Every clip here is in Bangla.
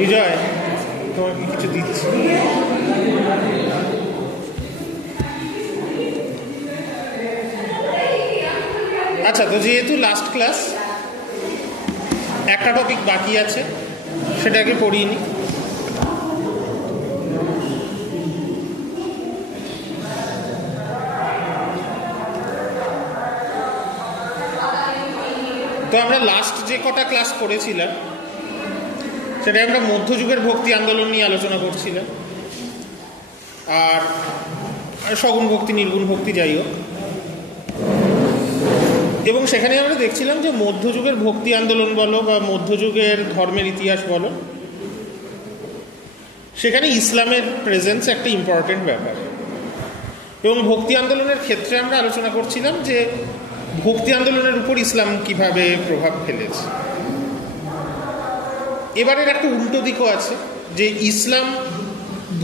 বিজয়, তোমাকে কিছু দিচ্ছি। আচ্ছা, তো যেহেতু লাস্ট ক্লাস, একটা টপিক বাকি আছে, সেটাকে পড়িয়ে নি। তো আমরা লাস্ট যে কটা ক্লাস করেছিলাম সেটা আমরা মধ্যযুগের ভক্তি আন্দোলন নিয়ে আলোচনা করছিলাম, আর সগুণ ভক্তি, নির্গুণ ভক্তি, যাই হোক। এবং সেখানে আমরা দেখছিলাম যে মধ্যযুগের ভক্তি আন্দোলন বলো বা মধ্যযুগের ধর্মের ইতিহাস বলো, সেখানে ইসলামের প্রেজেন্স একটা ইম্পর্টেন্ট ব্যাপার। এবং ভক্তি আন্দোলনের ক্ষেত্রে আমরা আলোচনা করছিলাম যে ভক্তি আন্দোলনের উপর ইসলাম কিভাবে প্রভাব ফেলেছে। এবারের একটা উল্টো দিকও আছে, যে ইসলাম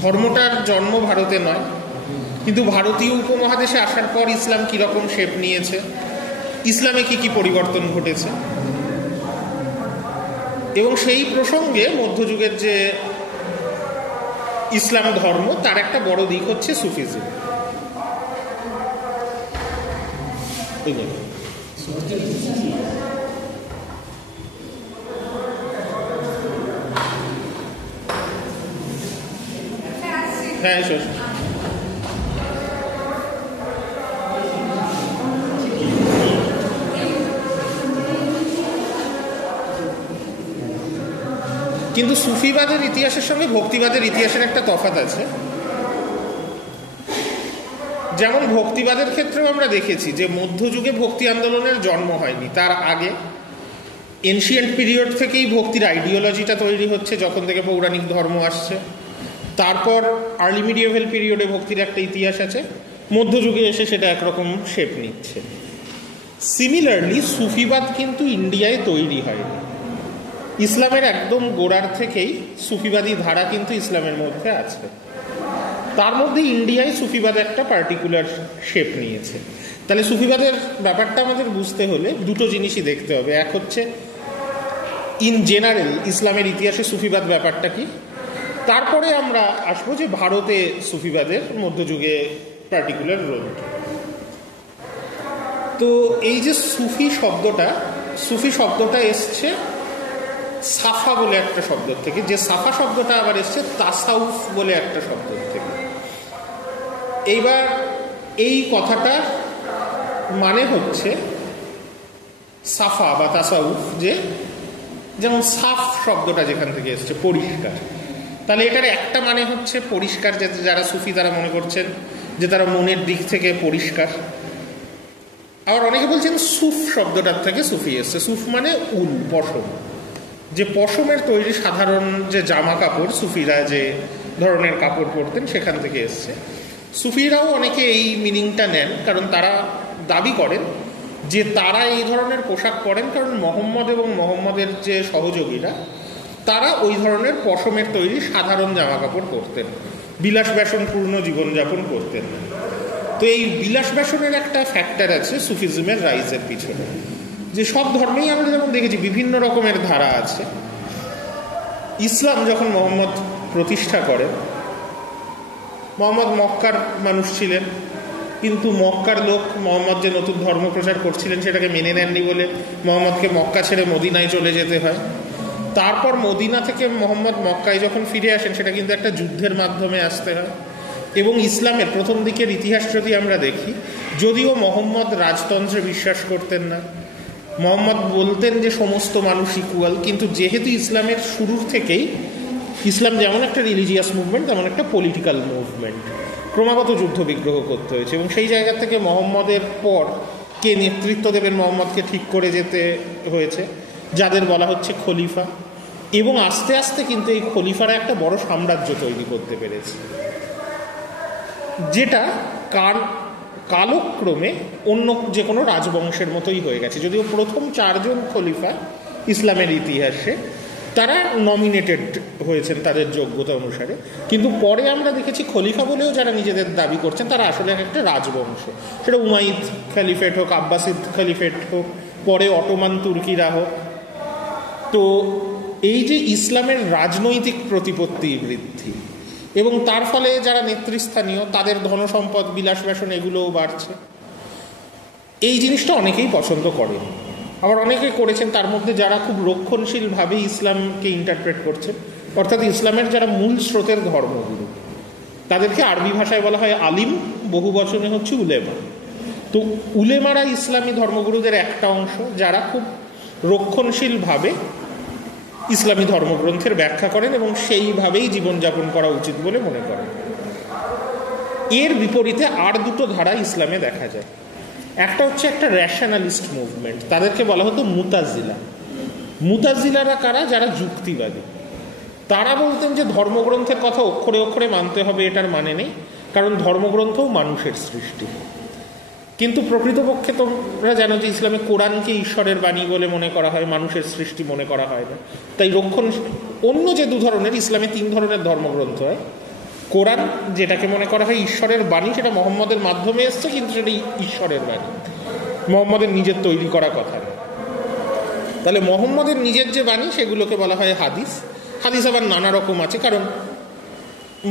ধর্মটার জন্ম ভারতে নয়, কিন্তু ভারতীয় উপমহাদেশে আসার পর ইসলাম কীরকম শেপ নিয়েছে, ইসলামে কি কি পরিবর্তন ঘটেছে। এবং সেই প্রসঙ্গে মধ্যযুগের যে ইসলাম ধর্ম, তার একটা বড় দিক হচ্ছে সুফিজম। হ্যাঁ, কিন্তু সুফিবাদের ইতিহাসের সঙ্গে ভক্তিবাদের ইতিহাসের একটা তফাৎ আছে। যেমন ভক্তিবাদের ক্ষেত্রেও আমরা দেখেছি যে মধ্যযুগে ভক্তি আন্দোলনের জন্ম হয়নি, তার আগে এনশিয়েন্ট পিরিয়ড থেকেই ভক্তির আইডিওলজিটা তৈরি হচ্ছে, যখন থেকে পৌরাণিক ধর্ম আসছে। তারপর আর্লি মিডিয়েভাল পিরিয়ডে ভক্তির একটা ইতিহাস আছে, মধ্যযুগে এসে সেটা একরকম শেপ নিচ্ছে। সিমিলারলি সুফিবাদ কিন্তু ইন্ডিয়ায় তৈরি হয়নি, ইসলামের একদম গোড়ার থেকেই সুফিবাদী ধারা কিন্তু ইসলামের মধ্যে আছে। তার মধ্যে ইন্ডিয়ায় সুফিবাদ একটা পার্টিকুলার শেপ নিয়েছে। তাহলে সুফিবাদের ব্যাপারটা আমাদের বুঝতে হলে দুটো জিনিসই দেখতে হবে। এক হচ্ছে ইন জেনারেল ইসলামের ইতিহাসে সুফিবাদ ব্যাপারটা কি, তারপরে আমরা আসবো যে ভারতে সুফিবাদের মধ্যযুগে পার্টিকুলার রোল। তো এই যে সুফি শব্দটা এসছে সাফা বলে একটা শব্দ থেকে, যে সাফা শব্দটা আবার এসছে তাসাউফ বলে একটা শব্দ থেকে। এইবার এই কথাটার মানে হচ্ছে সাফা বা তাসাউফ, যে যেমন সাফ শব্দটা যেখান থেকে এসছে পরিষ্কার, তাহলে এটার একটা মানে হচ্ছে পরিষ্কার, যারা সুফি তারা মনে করছেন যে তারা মনের দিক থেকে পরিষ্কার। আবার অনেকে বলছেন সুফ শব্দটার থেকে সুফি এসছে। সুফ মানে উল, পশম, যে পশমের তৈরি সাধারণ যে জামা কাপড় সুফিরা যে ধরনের কাপড় পরতেন সেখান থেকে এসছে। সুফিরাও অনেকে এই মিনিংটা নেন, কারণ তারা দাবি করেন যে তারা এই ধরনের পোশাক পরেন কারণ মোহাম্মদ এবং মোহাম্মদের যে সহযোগীরা তারা ওই ধরনের পশমের তৈরি সাধারণ জামা কাপড় পরতেন, বিলাস ব্যসনপূর্ণ জীবনযাপন করতেন। তো এই বিলাস ব্যসনের একটা ফ্যাক্টর আছে সুফিজমের রাইজের পিছনে, যে সব ধর্মেই আমরা যেমন দেখেছি বিভিন্ন রকমের ধারা আছে। ইসলাম যখন মোহাম্মদ প্রতিষ্ঠা করেন, মোহাম্মদ মক্কার মানুষ ছিলেন, কিন্তু মক্কার লোক মোহাম্মদ যে নতুন ধর্ম প্রচার করছিলেন সেটাকে মেনে নেননি বলে মোহাম্মদকে মক্কা ছেড়ে মদিনায় চলে যেতে হয়। তারপর মদিনা থেকে মোহাম্মদ মক্কায় যখন ফিরে আসেন সেটা কিন্তু একটা যুদ্ধের মাধ্যমে আসতে হয়। এবং ইসলামের প্রথম দিকের ইতিহাস যদি আমরা দেখি, যদিও মোহাম্মদ রাজতন্ত্রে বিশ্বাস করতেন না, মোহাম্মদ বলতেন যে সমস্ত মানুষ ইকুয়াল, কিন্তু যেহেতু ইসলামের শুরুর থেকেই ইসলাম যেমন একটা রিলিজিয়াস মুভমেন্ট তেমন একটা পলিটিক্যাল মুভমেন্ট, ক্রমাগত যুদ্ধ বিগ্রহ করতে হয়েছে। এবং সেই জায়গা থেকে মোহাম্মদের পর কে নেতৃত্ব দেবেন মোহাম্মদকে ঠিক করে যেতে হয়েছে, যাদের বলা হচ্ছে খলিফা। এবং আস্তে আস্তে কিন্তু এই খলিফারা একটা বড় সাম্রাজ্য তৈরি করতে পেরেছে, যেটা কালক্রমে অন্য যে কোনো রাজবংশের মতোই হয়ে গেছে। যদিও প্রথম 4 জন খলিফা ইসলামের ইতিহাসে তারা নমিনেটেড হয়েছেন তাদের যোগ্যতা অনুসারে, কিন্তু পরে আমরা দেখেছি খলিফা বলেও যারা নিজেদের দাবি করছেন তারা আসলে একটা রাজবংশ। সেটা উমাইদ খলিফেট হোক, আব্বাসিদ খলিফেট হোক, পরে অটোমান তুর্কিরা হোক। তো এই যে ইসলামের রাজনৈতিক প্রতিপত্তি বৃদ্ধি এবং তার ফলে যারা নেতৃস্থানীয় তাদের ধনসম্পদ, বিলাস ব্যাসন এগুলোও বাড়ছে, এই জিনিসটা অনেকেই পছন্দ করেন। আবার অনেকে করেছেন তার মধ্যে যারা খুব রক্ষণশীলভাবে ইসলামকে ইন্টারপ্রেট করছেন, অর্থাৎ ইসলামের যারা মূল স্রোতের ধর্মগুরু, তাদেরকে আরবি ভাষায় বলা হয় আলিম, বহু বচনে হচ্ছে উলেমা। তো উলেমারা ইসলামী ধর্মগুরুদের একটা অংশ যারা খুব রক্ষণশীলভাবে ইসলামী ধর্মগ্রন্থের ব্যাখ্যা করেন এবং সেইভাবেই জীবনযাপন করা উচিত বলে মনে করেন। এর বিপরীতে আর দুটো ধারা ইসলামে দেখা যায়। একটা হচ্ছে একটা র্যাশনালিস্ট মুভমেন্ট, তাদেরকে বলা হতো মুতাজিলা। মুতাজিলারা কারা? যারা যুক্তিবাদী। তারা বলতেন যে ধর্মগ্রন্থের কথা অক্ষরে অক্ষরে মানতে হবে এটার মানে নেই, কারণ ধর্মগ্রন্থও মানুষের সৃষ্টি। কিন্তু প্রকৃতপক্ষে তোমরা জানো যে ইসলামে কোরআনকে ঈশ্বরের বাণী বলে মনে করা হয়, মানুষের সৃষ্টি মনে করা হয় না। তাই অন্য যে 2 ধরনের, ইসলামে 3 ধরনের ধর্মগ্রন্থ হয়। কোরআন, যেটাকে মনে করা হয় ঈশ্বরের বাণী, সেটা মোহাম্মদের মাধ্যমে এসছে, কিন্তু সেটা ঈশ্বরের বাণী, মোহাম্মদের নিজের তৈরি করা কথা না। তাহলে মোহাম্মদের নিজের যে বাণী সেগুলোকে বলা হয় হাদিস। হাদিস আবার নানা রকম আছে, কারণ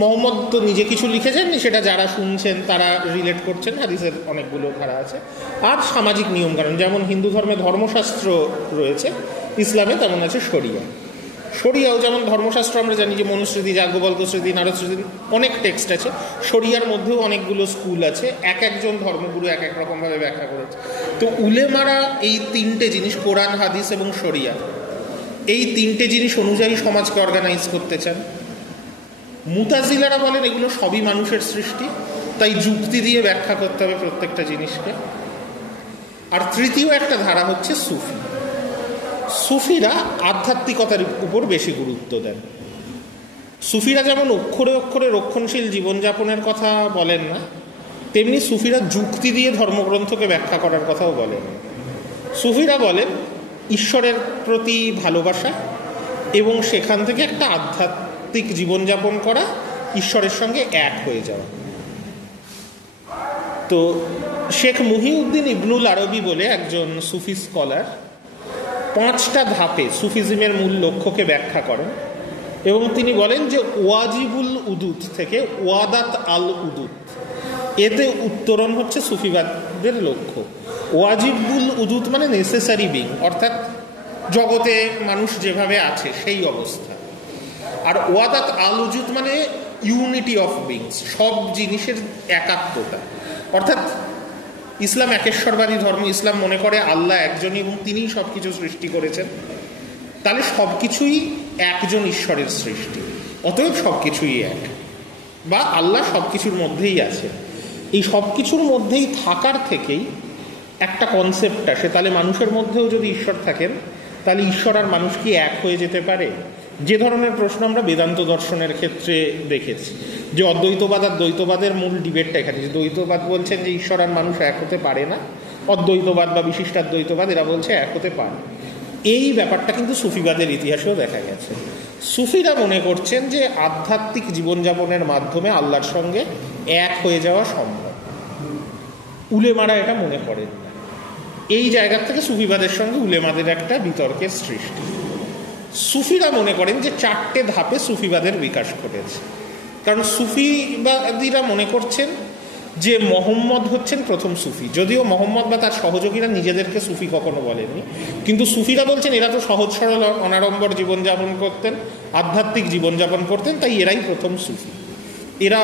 মোহাম্মদ তো নিজে কিছু লিখে যাননি, সেটা যারা শুনছেন তারা রিলেট করছেন। হাদিসের অনেকগুলো ধারা আছে। আর সামাজিক নিয়মকানুন, যেমন হিন্দু ধর্মে ধর্মশাস্ত্র রয়েছে, ইসলামে তেমন আছে শরিয়া। শরিয়াও যেমন ধর্মশাস্ত্র আমরা জানি যে মনুস্মৃতি, যাজ্ঞবল্ক্য স্মৃতি, নারদ স্মৃতি, অনেক টেক্সট আছে। শরিয়ার মধ্যেও অনেকগুলো স্কুল আছে, এক একজন ধর্মগুরু এক এক রকমভাবে ব্যাখ্যা করেছে। তো উলেমারা এই 3টে জিনিস, কোরআন, হাদিস এবং শরিয়া, এই 3টে জিনিস অনুযায়ী সমাজকে অর্গানাইজ করতে চান। মুতাজিলারা বলেন এগুলো সবই মানুষের সৃষ্টি, তাই যুক্তি দিয়ে ব্যাখ্যা করতে হবে প্রত্যেকটা জিনিসকে। আর তৃতীয় একটা ধারা হচ্ছে সুফি। সুফিরা আধ্যাত্মিকতার উপর বেশি গুরুত্ব দেন। সুফিরা যেমন অক্ষরে অক্ষরে রক্ষণশীল জীবনযাপনের কথা বলেন না, তেমনি সুফিরা যুক্তি দিয়ে ধর্মগ্রন্থকে ব্যাখ্যা করার কথাও বলেন। সুফিরা বলেন ঈশ্বরের প্রতি ভালোবাসা এবং সেখান থেকে একটা আধ্যাত্মিক জীবনযাপন করা, ঈশ্বরের সঙ্গে এক হয়ে যাওয়া। তো শেখ মুহিউদ্দিন ইবনুল আরবি বলে একজন সুফি স্কলার 5টা ধাপে সুফিজমের মূল লক্ষ্যকে ব্যাখ্যা করেন এবং তিনি বলেন যে ওয়াজিবুল উদুত থেকে ওয়াদাত আল উদুত, এতে উত্তরণ হচ্ছে সুফিবাদের লক্ষ্য। ওয়াজিবুল উদুত মানে নেসেসারি বিং, অর্থাৎ জগতে মানুষ যেভাবে আছে সেই অবস্থা। আর ওয়াদাত আল উজুত মানে ইউনিটি অফ বিংস, সব জিনিসের একাত্মতা। অর্থাৎ ইসলাম একেশ্বরবাদী ধর্ম। ইসলাম মনে করে আল্লাহ একজনই এবং তিনিই সব কিছু সৃষ্টি করেছেন। তাহলে সব কিছুই একজন ঈশ্বরের সৃষ্টি, অতএব সব কিছুই এক, বা আল্লাহ সব কিছুর মধ্যেই আছে। এই সব কিছুর মধ্যেই থাকার থেকেই একটা কনসেপ্ট আসে, তাহলে মানুষের মধ্যেও যদি ঈশ্বর থাকেন তাহলে ঈশ্বর আর মানুষ কি এক হয়ে যেতে পারে? যে ধরনের প্রশ্ন আমরা বেদান্ত দর্শনের ক্ষেত্রে দেখেছি, যে অদ্বৈতবাদ আর দ্বৈতবাদের মূল ডিবেটটা এখানে। যে দ্বৈতবাদ বলছেন যে ঈশ্বর আর মানুষ এক হতে পারে না, অদ্বৈতবাদ বা বিশিষ্টাদ্বৈতবাদ এরা বলছে এক হতে পারে। এই ব্যাপারটা কিন্তু সুফিবাদের ইতিহাসেও দেখা গেছে। সুফিরা মনে করছেন যে আধ্যাত্মিক জীবনযাপনের মাধ্যমে আল্লাহর সঙ্গে এক হয়ে যাওয়া সম্ভব। উলেমারা এটা মনে করেন না। এই জায়গা থেকে সুফিবাদের সঙ্গে উলেমাদের একটা বিতর্কের সৃষ্টি। সুফিরা মনে করেন যে 4টে ধাপে সুফিবাদের বিকাশ ঘটেছে। কারণ সুফিবাদীরা মনে করছেন যে মোহাম্মদ হচ্ছেন প্রথম সুফি, যদিও মোহাম্মদ বা তার সহযোগীরা নিজেদেরকে সুফি কখনো বলেননি, কিন্তু সুফিরা বলছেন এরা তো সহজ সরল অনাড়ম্বর জীবনযাপন করতেন, আধ্যাত্মিক জীবনযাপন করতেন, তাই এরাই প্রথম সুফি। এরা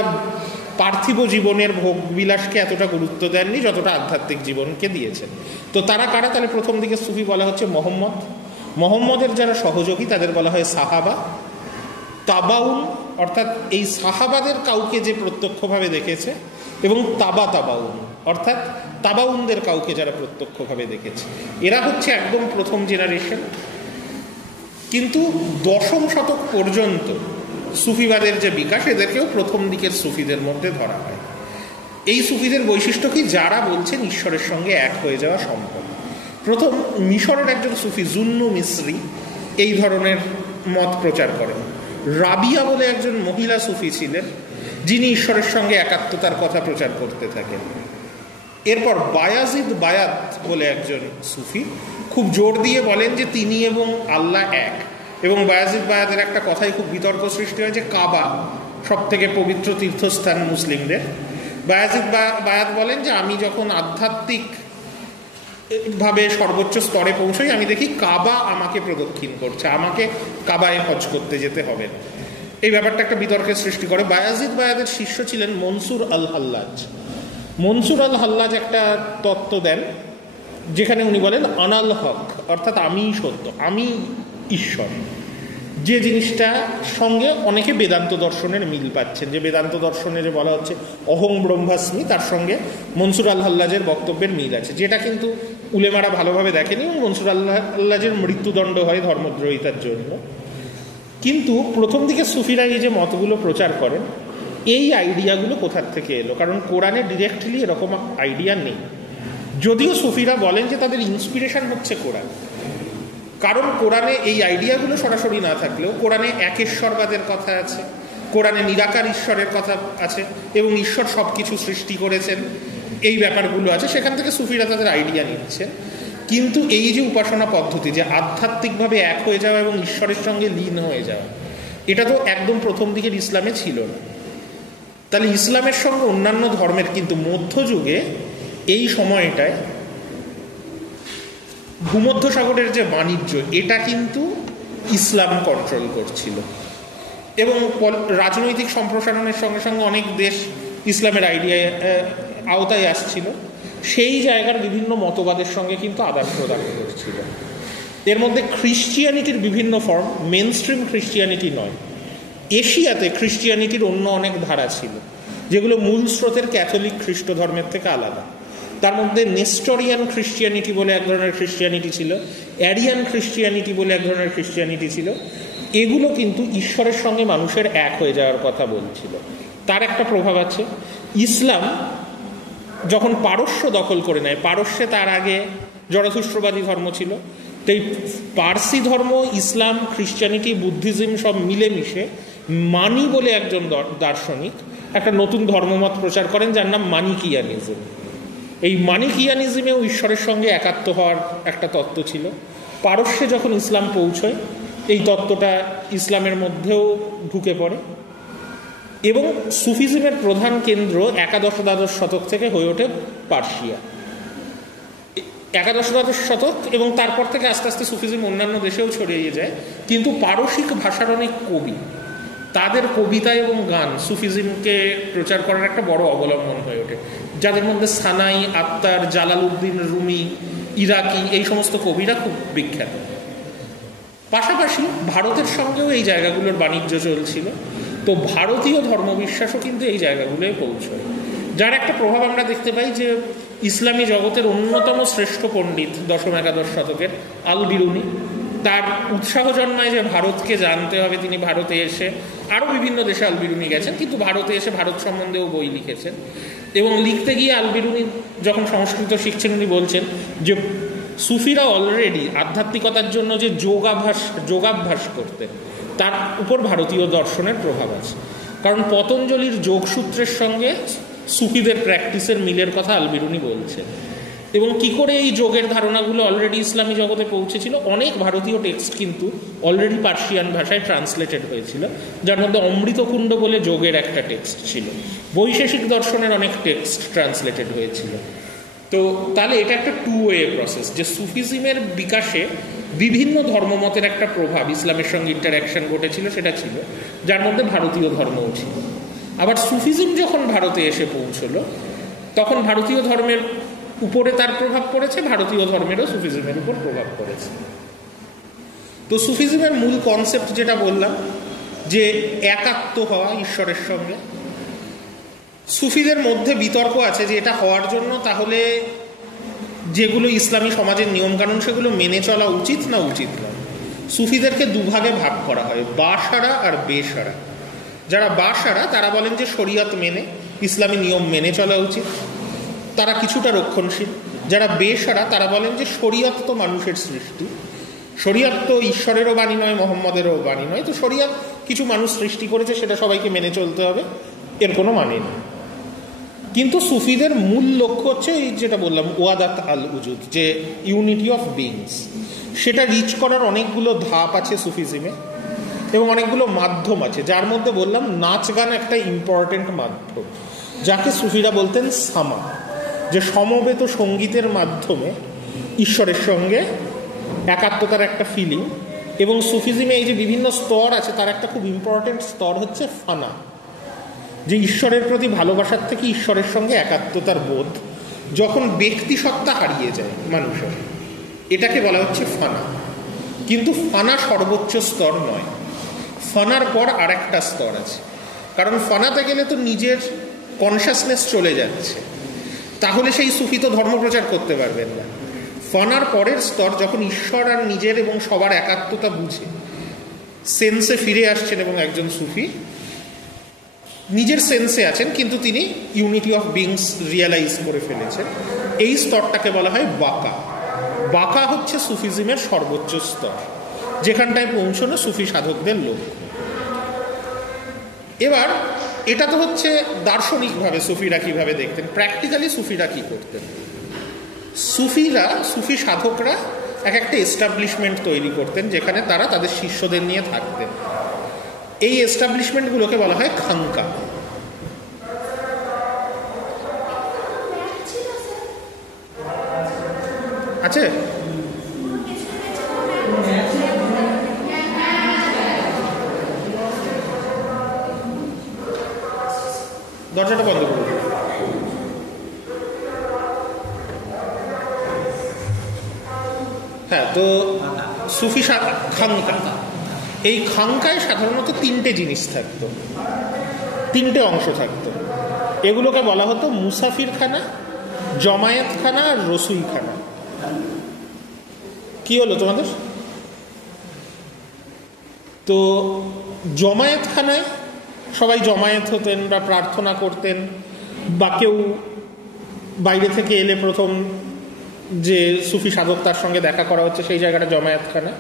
পার্থিব জীবনের ভোগ বিলাসকে এতটা গুরুত্ব দেননি যতটা আধ্যাত্মিক জীবনকে দিয়েছেন। তো তারা কারা? তাহলে প্রথম দিকে সুফি বলা হচ্ছে মোহাম্মদ। মোহাম্মদের যারা সহযোগী তাদের বলা হয় সাহাবা। তাবাউন অর্থাৎ এই সাহাবাদের কাউকে যে প্রত্যক্ষভাবে দেখেছে, এবং তাবাউন অর্থাৎ তাবাউনদের কাউকে যারা প্রত্যক্ষভাবে দেখেছে, এরা হচ্ছে একদম প্রথম জেনারেশন। কিন্তু 10ম শতক পর্যন্ত সুফিবাদের যে বিকাশ, এদেরকেও প্রথম দিকের সুফিদের মধ্যে ধরা হয়। এই সুফিদের বৈশিষ্ট্য কি? যারা বলছেন ঈশ্বরের সঙ্গে এক হয়ে যাওয়া সম্ভব। প্রথম মিশরের একজন সুফি জুন্নু মিসরি এই ধরনের মত প্রচার করেন। রাবিয়া বলে একজন মহিলা সুফি ছিলেন, যিনি ঈশ্বরের সঙ্গে একাত্মতার কথা প্রচার করতে থাকেন। এরপর বায়াজিদ বায়াত বলে একজন সুফি খুব জোর দিয়ে বলেন যে তিনি এবং আল্লাহ এক। এবং বায়াজিদ বায়াতের একটা কথাই খুব বিতর্ক সৃষ্টি হয় যে কাবা সব থেকে পবিত্র তীর্থস্থান মুসলিমদের। বায়াজিদ বায়াত বলেন যে আমি যখন আধ্যাত্মিক ভাবে সর্বোচ্চ স্তরে পৌঁছাই, আমি দেখি কাবা আমাকে প্রদক্ষিণ করছে, আমাকে কাবায় হজ করতে যেতে হবে না। এই ব্যাপারটা একটা বিতর্কের সৃষ্টি করে। বায়াজিদ বায়াতের শিষ্য ছিলেন মনসুর আল হাল্লাজ। মনসুর আল হাল্লাজ একটা তত্ত্ব দেন যেখানে উনি বলেন আনাল হক, অর্থাৎ আমিই সত্য, আমি ঈশ্বর। যে জিনিসটা সঙ্গে অনেকে বেদান্ত দর্শনের মিল পাচ্ছেন, যে বেদান্ত দর্শনে যে বলা হচ্ছে অহং ব্রহ্মাস্মি, তার সঙ্গে মনসুর আল হাল্লাজের বক্তব্যের মিল আছে, যেটা কিন্তু উলেমারা ভালোভাবে দেখেনি এবং মনসুর আল হাল্লাজের মৃত্যুদণ্ড হয় ধর্মদ্রোহিতার জন্য। কিন্তু প্রথম দিকে সুফিরা এই যে মতগুলো প্রচার করেন, এই আইডিয়াগুলো কোথার থেকে এলো? কারণ কোরআনে ডিরেক্টলি এরকম আইডিয়া নেই। যদিও সুফিরা বলেন যে তাদের ইন্সপিরেশন হচ্ছে কোরআন, কারণ কোরআনে এই আইডিয়াগুলো সরাসরি না থাকলেও কোরআনে একেশ্বরবাদের কথা আছে, কোরআনে নিরাকার ঈশ্বরের কথা আছে এবং ঈশ্বর সব কিছু সৃষ্টি করেছেন, এই ব্যাপারগুলো আছে। সেখান থেকে সুফিরা তাদের আইডিয়া নিচ্ছেন। কিন্তু এই যে উপাসনা পদ্ধতি, যে আধ্যাত্মিকভাবে এক হয়ে যাওয়া এবং ঈশ্বরের সঙ্গে লীন হয়ে যাওয়া, এটা তো একদম প্রথম দিকের ইসলামে ছিল না। তাহলে ইসলামের সঙ্গে অন্যান্য ধর্মের কিন্তু মধ্যযুগে এই সময়টায় ভূমধ্যসাগরের যে বাণিজ্য, এটা কিন্তু ইসলাম কন্ট্রোল করছিল এবং রাজনৈতিক সম্প্রসারণের সঙ্গে সঙ্গে অনেক দেশ ইসলামের আইডিয়া আওতায় আসছিল। সেই জায়গার বিভিন্ন মতবাদের সঙ্গে কিন্তু আদান প্রদান করছিল। এর মধ্যে খ্রিস্টিয়ানিটির বিভিন্ন ফর্ম, মেন স্ট্রিম খ্রিস্টিয়ানিটি নয়, এশিয়াতে খ্রিস্টিয়ানিটির অন্য অনেক ধারা ছিল যেগুলো মূল স্রোতের ক্যাথলিক খ্রিস্ট ধর্মের থেকে আলাদা। তার মধ্যে নেস্টোরিয়ান খ্রিস্টিয়ানিটি বলে এক ধরনের খ্রিস্টিয়ানিটি ছিল, অ্যারিয়ান খ্রিস্টিয়ানিটি বলে এক ধরনের খ্রিস্টিয়ানিটি ছিল। এগুলো কিন্তু ঈশ্বরের সঙ্গে মানুষের এক হয়ে যাওয়ার কথা বলছিল। তার একটা প্রভাব আছে। ইসলাম যখন পারস্য দখল করে নেয়, পারস্যে তার আগে জরথুস্ট্রবাদী ধর্ম ছিল, তো এই পার্সি ধর্ম, ইসলাম, খ্রিস্টিয়ানিটি, বুদ্ধিজম সব মিলেমিশে মানি বলে একজন দার্শনিক একটা নতুন ধর্মমত প্রচার করেন যার নাম মানিকিয়ানিজম। এই মানিকিয়ানিজমেও ঈশ্বরের সঙ্গে একাত্ম হওয়ার একটা তত্ত্ব ছিল। পারস্যে যখন ইসলাম পৌঁছয়, এই তত্ত্বটা ইসলামের মধ্যেও ঢুকে পড়ে এবং সুফিজমের প্রধান কেন্দ্র একাদশ-দ্বাদশ শতক থেকে হয়ে ওঠে পার্সিয়া। একাদশ-দ্বাদশ শতক এবং তারপর থেকে আস্তে আস্তে সুফিজম অন্যান্য দেশেও ছড়িয়ে যায়। কিন্তু পারসিক ভাষার অনেক কবি, তাদের কবিতা এবং গান সুফিজমকে প্রচার করার একটা বড় অবলম্বন হয়ে ওঠে, যাদের মধ্যে সানাই, আত্তার, জালালউদ্দিন রুমি, ইরাকি, এই সমস্ত কবিরা খুব বিখ্যাত। পাশাপাশি ভারতের সঙ্গেও এই জায়গাগুলোর বাণিজ্য চলছিল, তো ভারতীয় ধর্মবিশ্বাসও কিন্তু এই জায়গাগুলোয় পৌঁছয়, যার একটা প্রভাব আমরা দেখতে পাই যে ইসলামী জগতের অন্যতম শ্রেষ্ঠ পণ্ডিত দশম-একাদশ শতকের আল বিরুনি, তার উৎসাহ জন্মায় যে ভারতকে জানতে হবে। তিনি ভারতে এসে, আরও বিভিন্ন দেশে আল বিরুনি গেছেন, কিন্তু ভারতে এসে ভারত সম্বন্ধেও বই লিখেছেন এবং লিখতে গিয়ে আল বিরুনি যখন সংস্কৃত শিখছেন, উনি বলছেন যে সুফিরা অলরেডি আধ্যাত্মিকতার জন্য যে যোগাভ্যাস করতেন, তার উপর ভারতীয় দর্শনের প্রভাব আছে। কারণ পতঞ্জলির যোগসূত্রের সঙ্গে সুফিদের প্র্যাকটিসের মিলের কথা আল বিরুনি বলছেন। এবং কি করে এই যোগের ধারণাগুলো অলরেডি ইসলামী জগতে পৌঁছেছিল, অনেক ভারতীয় টেক্সট কিন্তু অলরেডি পার্সিয়ান ভাষায় ট্রান্সলেটেড হয়েছিল, যার মধ্যে অমৃতকুণ্ড বলে যোগের একটা টেক্সট ছিল। বৈশেষিক দর্শনের অনেক টেক্সট ট্রান্সলেটেড হয়েছিল। তো তাহলে এটা একটা টু ওয়ে প্রসেস, যে সুফিজমের বিকাশে বিভিন্ন ধর্মমতের একটা প্রভাব ইসলামের সঙ্গে ইন্টারাকশন ঘটেছিল, সেটা ছিল, যার মধ্যে ভারতীয় ধর্মও ছিল। আবার সুফিজম যখন ভারতে এসে পৌঁছলো, তখন ভারতীয় ধর্মের উপরে তার প্রভাব পড়েছে, ভারতীয় ধর্মেরও সুফিজমের উপর প্রভাব পড়েছে। তো সুফিজমের মূল কনসেপ্ট যেটা বললাম, যে একাত্ম হওয়া ঈশ্বরের সঙ্গে, সুফিদের মধ্যে বিতর্ক আছে যে এটা হওয়ার জন্য তাহলে যেগুলো ইসলামী সমাজের নিয়মকানুন সেগুলো মেনে চলা উচিত না উচিত নয়। সুফিদেরকে দুভাগে ভাগ করা হয়, বাসারা আর বেসারা। যারা বাসারা তারা বলেন যে শরীয়ত মেনে ইসলামী নিয়ম মেনে চলা উচিত, তারা কিছুটা রক্ষণশীল। যারা বেশারা তারা বলেন যে শরিয়ত তো মানুষের সৃষ্টি, শরিয়ত তো ঈশ্বরেরও বাণী নয়, মোহাম্মদেরও বাণী নয়, তো শরিয়ত কিছু মানুষ সৃষ্টি করেছে, সেটা সবাইকে মেনে চলতে হবে, এর কোনো মানে নেই। কিন্তু সুফিদের মূল লক্ষ্য হচ্ছে এই যেটা বললাম ওয়াদাত আল উজুদ, যে ইউনিটি অফ বিংস, সেটা রিচ করার অনেকগুলো ধাপ আছে সুফিজমে এবং অনেকগুলো মাধ্যম আছে, যার মধ্যে বললাম নাচ গান একটা ইম্পর্টেন্ট মাধ্যম, যাকে সুফিরা বলতেন সামা, যে সমবেত সঙ্গীতের মাধ্যমে ঈশ্বরের সঙ্গে একাত্মতার একটা ফিলিং। এবং সুফিজমে এই যে বিভিন্ন স্তর আছে তার একটা খুব ইম্পর্টেন্ট স্তর হচ্ছে ফানা, যে ঈশ্বরের প্রতি ভালোবাসার থেকে ঈশ্বরের সঙ্গে একাত্মতার বোধ যখন ব্যক্তি সত্তা হারিয়ে যায় মানুষের, এটাকে বলা হচ্ছে ফানা। কিন্তু ফানা সর্বোচ্চ স্তর নয়, ফানার পর আর একটা স্তর আছে, কারণ ফানাতে গেলে তো নিজের কনসাসনেস চলে যাচ্ছে, তাহলে সেই সুফি তো ধর্মপ্রচার করতে পারবেন না। ফানার পরের স্তর যখন ঈশ্বর আর নিজের এবং সবার একাত্মতা বুঝে সেন্সে ফিরে আসছেন, এবং একজন সুফি নিজের সেন্সে আছেন কিন্তু তিনি ইউনিটি অফ বিংস রিয়েলাইজ করে ফেলেছেন, এই স্তরটাকে বলা হয় বাকা। বাকা হচ্ছে সুফিজমের সর্বোচ্চ স্তর, যেখানটায় পৌঁছানো সুফি সাধকদের লক্ষ্য। এবার এটা তো হচ্ছে দার্শনিকভাবে সুফিরা কিভাবে দেখতেন, প্র্যাকটিক্যালি সুফিরা কি করতেন। সুফি সাধকরা এক একটা এস্টাবলিশমেন্ট তৈরি করতেন যেখানে তারা তাদের শিষ্যদের নিয়ে থাকতেন। এই এস্টাবলিশমেন্টগুলোকে বলা হয় খাঙ্কা। আছে দরজাটা বন্ধ করুন। হ্যাঁ, তো সুফি খাঙ্কা, এই খাঙ্কায় সাধারণত তিনটে জিনিস থাকতো, তিনটে অংশ থাকতো। এগুলোকে বলা হতো মুসাফিরখানা, জমায়েতখানা আর রসুইখানা। কি হলো তোমাদের? তো জমায়েতখানায় সবাই জমায়েত হতেন বা প্রার্থনা করতেন, বা কেউ বাইরে থেকে এলে প্রথম যে সুফি সাধক তার সঙ্গে দেখা করা হচ্ছে সেই জায়গাটা জমায়েতখানা।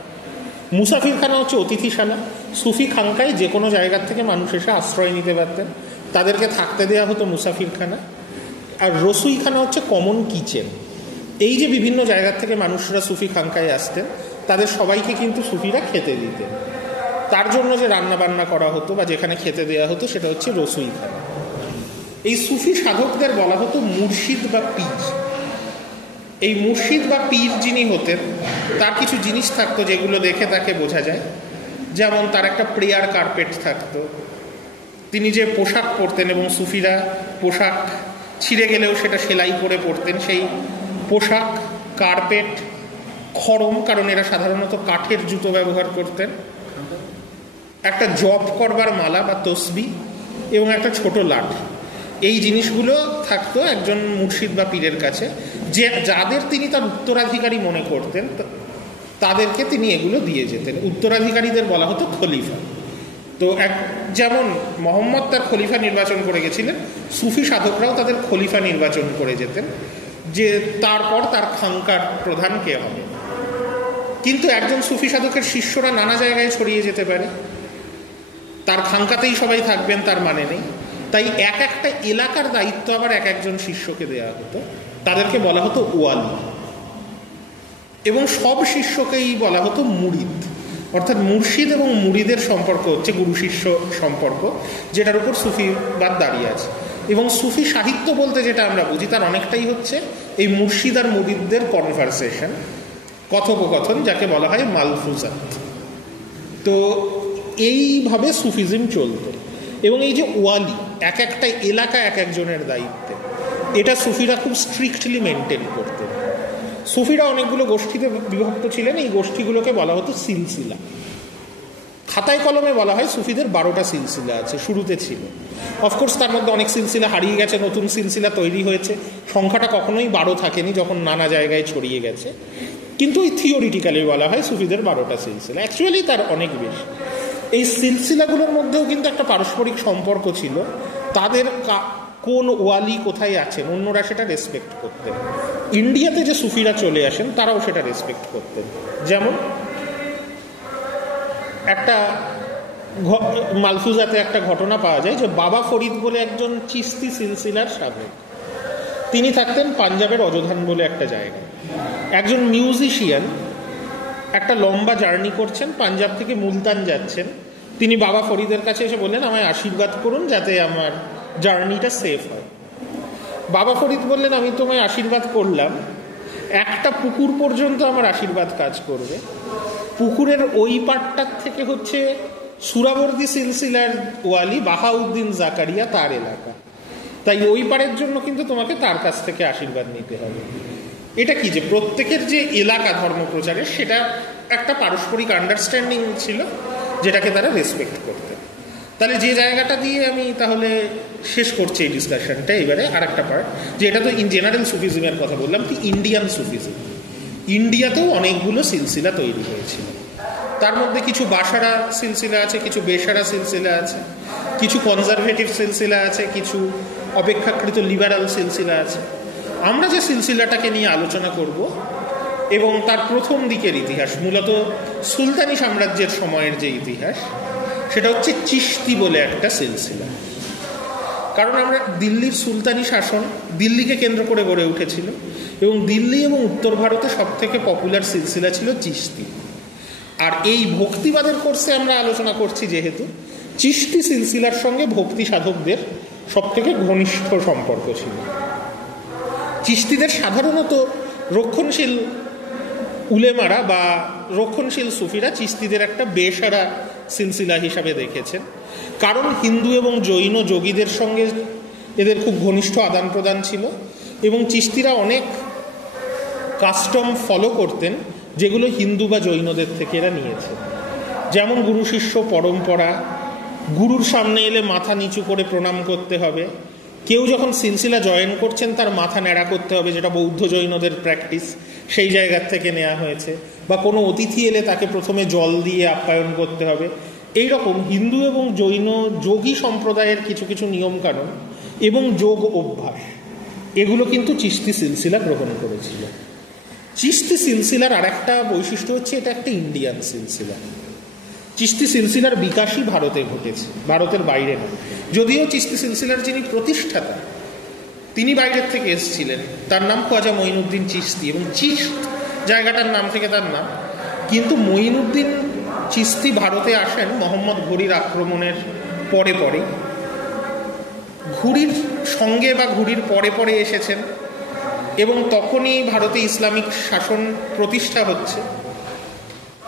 মুসাফিরখানা হচ্ছে অতিথিশালা, সুফি খাঙ্কায় যে কোনো জায়গার থেকে মানুষ এসে আশ্রয় নিতে পারতেন, তাদেরকে থাকতে দেওয়া হতো মুসাফিরখানা। আর রসুইখানা হচ্ছে কমন কিচেন। এই যে বিভিন্ন জায়গার থেকে মানুষরা সুফি খাঙ্কায় আসতেন তাদের সবাইকে কিন্তু সুফিরা খেতে দিতেন, তার জন্য যে রান্না বান্না করা হতো বা যেখানে খেতে দেওয়া হতো সেটা হচ্ছে রসুইখানা। এই সুফি সাধকদের বলা হতো মুর্শিদ বা পীর। এই মুর্শিদ বা পীর যিনি হতেন তার কিছু জিনিস থাকতো যেগুলো দেখে তাকে বোঝা যায়, যেমন তার একটা প্রেয়ার কার্পেট থাকতো, তিনি যে পোশাক পরতেন এবং সুফিরা পোশাক ছিঁড়ে গেলেও সেটা সেলাই করে পরতেন, সেই পোশাক, কার্পেট, খড়ম, কারণ এরা সাধারণত কাঠের জুতো ব্যবহার করতেন, একটা জপ করবার মালা বা তসবি এবং একটা ছোট লাঠি। এই জিনিসগুলো থাকতো একজন মুর্শিদ বা পীরের কাছে, যে যাদের তিনি তার উত্তরাধিকারী মনে করতেন তাদেরকে তিনি এগুলো দিয়ে যেতেন। উত্তরাধিকারীদের বলা হতো খলিফা। তো যেমন মোহাম্মদ তার খলিফা নির্বাচন করে গেছিলেন, সুফি সাধকরাও তাদের খলিফা নির্বাচন করে যেতেন, যে তারপর তার খাঙ্কার প্রধান কে হবে। কিন্তু একজন সুফি সাধকের শিষ্যরা নানা জায়গায় ছড়িয়ে যেতে পারে, তার খাঙ্কাতেই সবাই থাকবেন তার মানে নেই। তাই এক একটা এলাকার দায়িত্ব আবার এক একজন শিষ্যকে দেওয়া হতো, তাদেরকে বলা হতো ওয়ালি। এবং সব শিষ্যকেই বলা হতো মুরিদ, অর্থাৎ মুর্শিদ এবং মুরিদের সম্পর্ক হচ্ছে গুরু শিষ্য সম্পর্ক, যেটার উপর সুফিবাদ দাঁড়িয়ে আছে। এবং সুফি সাহিত্য বলতে যেটা আমরা বুঝি তার অনেকটাই হচ্ছে এই মুর্শিদ আর মুরিদদের কনভারসেশন, কথোপকথন, যাকে বলা হয় মালফুজাত। তো এইভাবে সুফিজম চলত। এবং এই যে ওয়ালি, এক একটা এলাকা এক একজনের দায়িত্বে, এটা সুফিরা খুব স্ট্রিক্টলি মেনটেন করতেন। সুফিরা অনেকগুলো গোষ্ঠীতে বিভক্ত ছিলেন, এই গোষ্ঠীগুলোকে বলা হতো সিলসিলা। খাতায় কলমে বলা হয় সুফিদের 12টা সিলসিলা আছে, শুরুতে ছিল। অফকোর্স তার মধ্যে অনেক সিলসিলা হারিয়ে গেছে, নতুন সিলসিলা তৈরি হয়েছে, সংখ্যাটা কখনোই 12 থাকেনি যখন নানা জায়গায় ছড়িয়ে গেছে। কিন্তু এই থিওরিটিক্যালি বলা হয় সুফিদের 12টা সিলসিলা, অ্যাকচুয়ালি তার অনেক বেশি। এই সিলসিলাগুলোর মধ্যেও কিন্তু একটা পারস্পরিক সম্পর্ক ছিল, তাদের কোন ওয়ালি কোথায় আছেন, অন্যরা সেটা রেসপেক্ট করতেন। ইন্ডিয়াতে যে সুফিরা চলে আসেন তারাও সেটা রেসপেক্ট করতেন। যেমন একটা মালফুজাতে একটা ঘটনা পাওয়া যায় যে বাবা ফরিদ বলে একজন চিস্তি সিলসিলার সাধক, তিনি থাকতেন পাঞ্জাবের অযোধান বলে একটা জায়গায়। একজন মিউজিশিয়ান একটা লম্বা জার্নি করছেন, পাঞ্জাব থেকে মুলতান যাচ্ছেন। তিনি বাবা ফরিদের কাছে এসে বললেন, আমায় আশীর্বাদ করুন যাতে আমার জার্নিটা সেফ হয়। বাবা ফরিদ বললেন, আমি তোমায় আশীর্বাদ করলাম, একটা পুকুর পর্যন্ত আমার আশীর্বাদ কাজ করবে। পুকুরের ওই পাটটার থেকে হচ্ছে সুরাবর্দী সিলসিলার ওয়ালি বাহাউদ্দিন জাকারিয়া, তার এলাকা, তাই ওই পাড়ের জন্য কিন্তু তোমাকে তার কাছ থেকে আশীর্বাদ নিতে হবে। এটা কি যে প্রত্যেকের যে এলাকা ধর্মপ্রচারের, সেটা একটা পারস্পরিক আন্ডারস্ট্যান্ডিং ছিল যেটাকে তারা রেসপেক্ট করতেন। তাহলে যে জায়গাটা দিয়ে আমি তাহলে শেষ করছি এই ডিসকাশনটা, এবারে আর একটা পার্ট, যে এটা তো ইন জেনারেল সুফিজমের কথা বললাম, কি ইন্ডিয়ান সুফিজম। ইন্ডিয়াতেও অনেকগুলো সিলসিলা তৈরি হয়েছিল, তার মধ্যে কিছু বাসারা সিলসিলা আছে, কিছু বেসারা সিলসিলা আছে, কিছু কনজারভেটিভ সিলসিলা আছে, কিছু অপেক্ষাকৃত লিবারাল সিলসিলা আছে। আমরা যে সিলসিলাটাকে নিয়ে আলোচনা করব এবং তার প্রথম দিকের ইতিহাস, মূলত সুলতানি সাম্রাজ্যের সময়ের যে ইতিহাস, সেটা হচ্ছে চিশতি বলে একটা সিলসিলা। কারণ আমরা দিল্লির সুলতানি শাসন দিল্লিকে কেন্দ্র করে গড়ে উঠেছিল, এবং দিল্লি এবং উত্তর ভারতে সব থেকে পপুলার সিলসিলা ছিল চিশতি। আর এই ভক্তিবাদের কোর্সে আমরা আলোচনা করছি যেহেতু, চিশতি সিলসিলার সঙ্গে ভক্তি সাধকদের সব থেকে ঘনিষ্ঠ সম্পর্ক ছিল। চিশতিদের সাধারণত রক্ষণশীল উলেমারা বা রক্ষণশীল সুফিরা চিশতিদের একটা বেসারা সিলসিলা হিসাবে দেখেছেন, কারণ হিন্দু এবং জৈন যোগীদের সঙ্গে এদের খুব ঘনিষ্ঠ আদান প্রদান ছিল, এবং চিশতিরা অনেক কাস্টম ফলো করতেন যেগুলো হিন্দু বা জৈনদের থেকে এরা নিয়েছে। যেমন গুরু শিষ্য পরম্পরা, গুরুর সামনে এলে মাথা নিচু করে প্রণাম করতে হবে, কেউ যখন সিলসিলা জয়েন করছেন তার মাথা ন্যাড়া করতে হবে, যেটা বৌদ্ধ জৈনদের প্র্যাকটিস, সেই জায়গার থেকে নেওয়া হয়েছে, বা কোনো অতিথি এলে তাকে প্রথমে জল দিয়ে আপ্যায়ন করতে হবে। এইরকম হিন্দু এবং জৈন যোগী সম্প্রদায়ের কিছু কিছু নিয়মকানুন এবং যোগ অভ্যাস, এগুলো কিন্তু চিশতি সিলসিলা গ্রহণ করেছিল। চিশতি সিলসিলার আর একটা বৈশিষ্ট্য হচ্ছে এটা একটা ইন্ডিয়ান সিলসিলা। চিশতি সিলসিলার বিকাশই ভারতে ঘটেছে, ভারতের বাইরে না। যদিও চিশতি সিলসিলার যিনি প্রতিষ্ঠাতা তিনি বাইরের থেকে এসেছিলেন, তার নাম খাজা মঈনুদ্দিন চিশতি, এবং চিশত জায়গাটার নাম থেকে তার নাম। কিন্তু মঈনুদ্দিন চিশতি ভারতে আসেন মোহাম্মদ ঘুরির আক্রমণের পরে পরে। ঘুরির সঙ্গে বা ঘুরির পরে পরে এসেছেন, এবং তখনই ভারতে ইসলামিক শাসন প্রতিষ্ঠা হচ্ছে।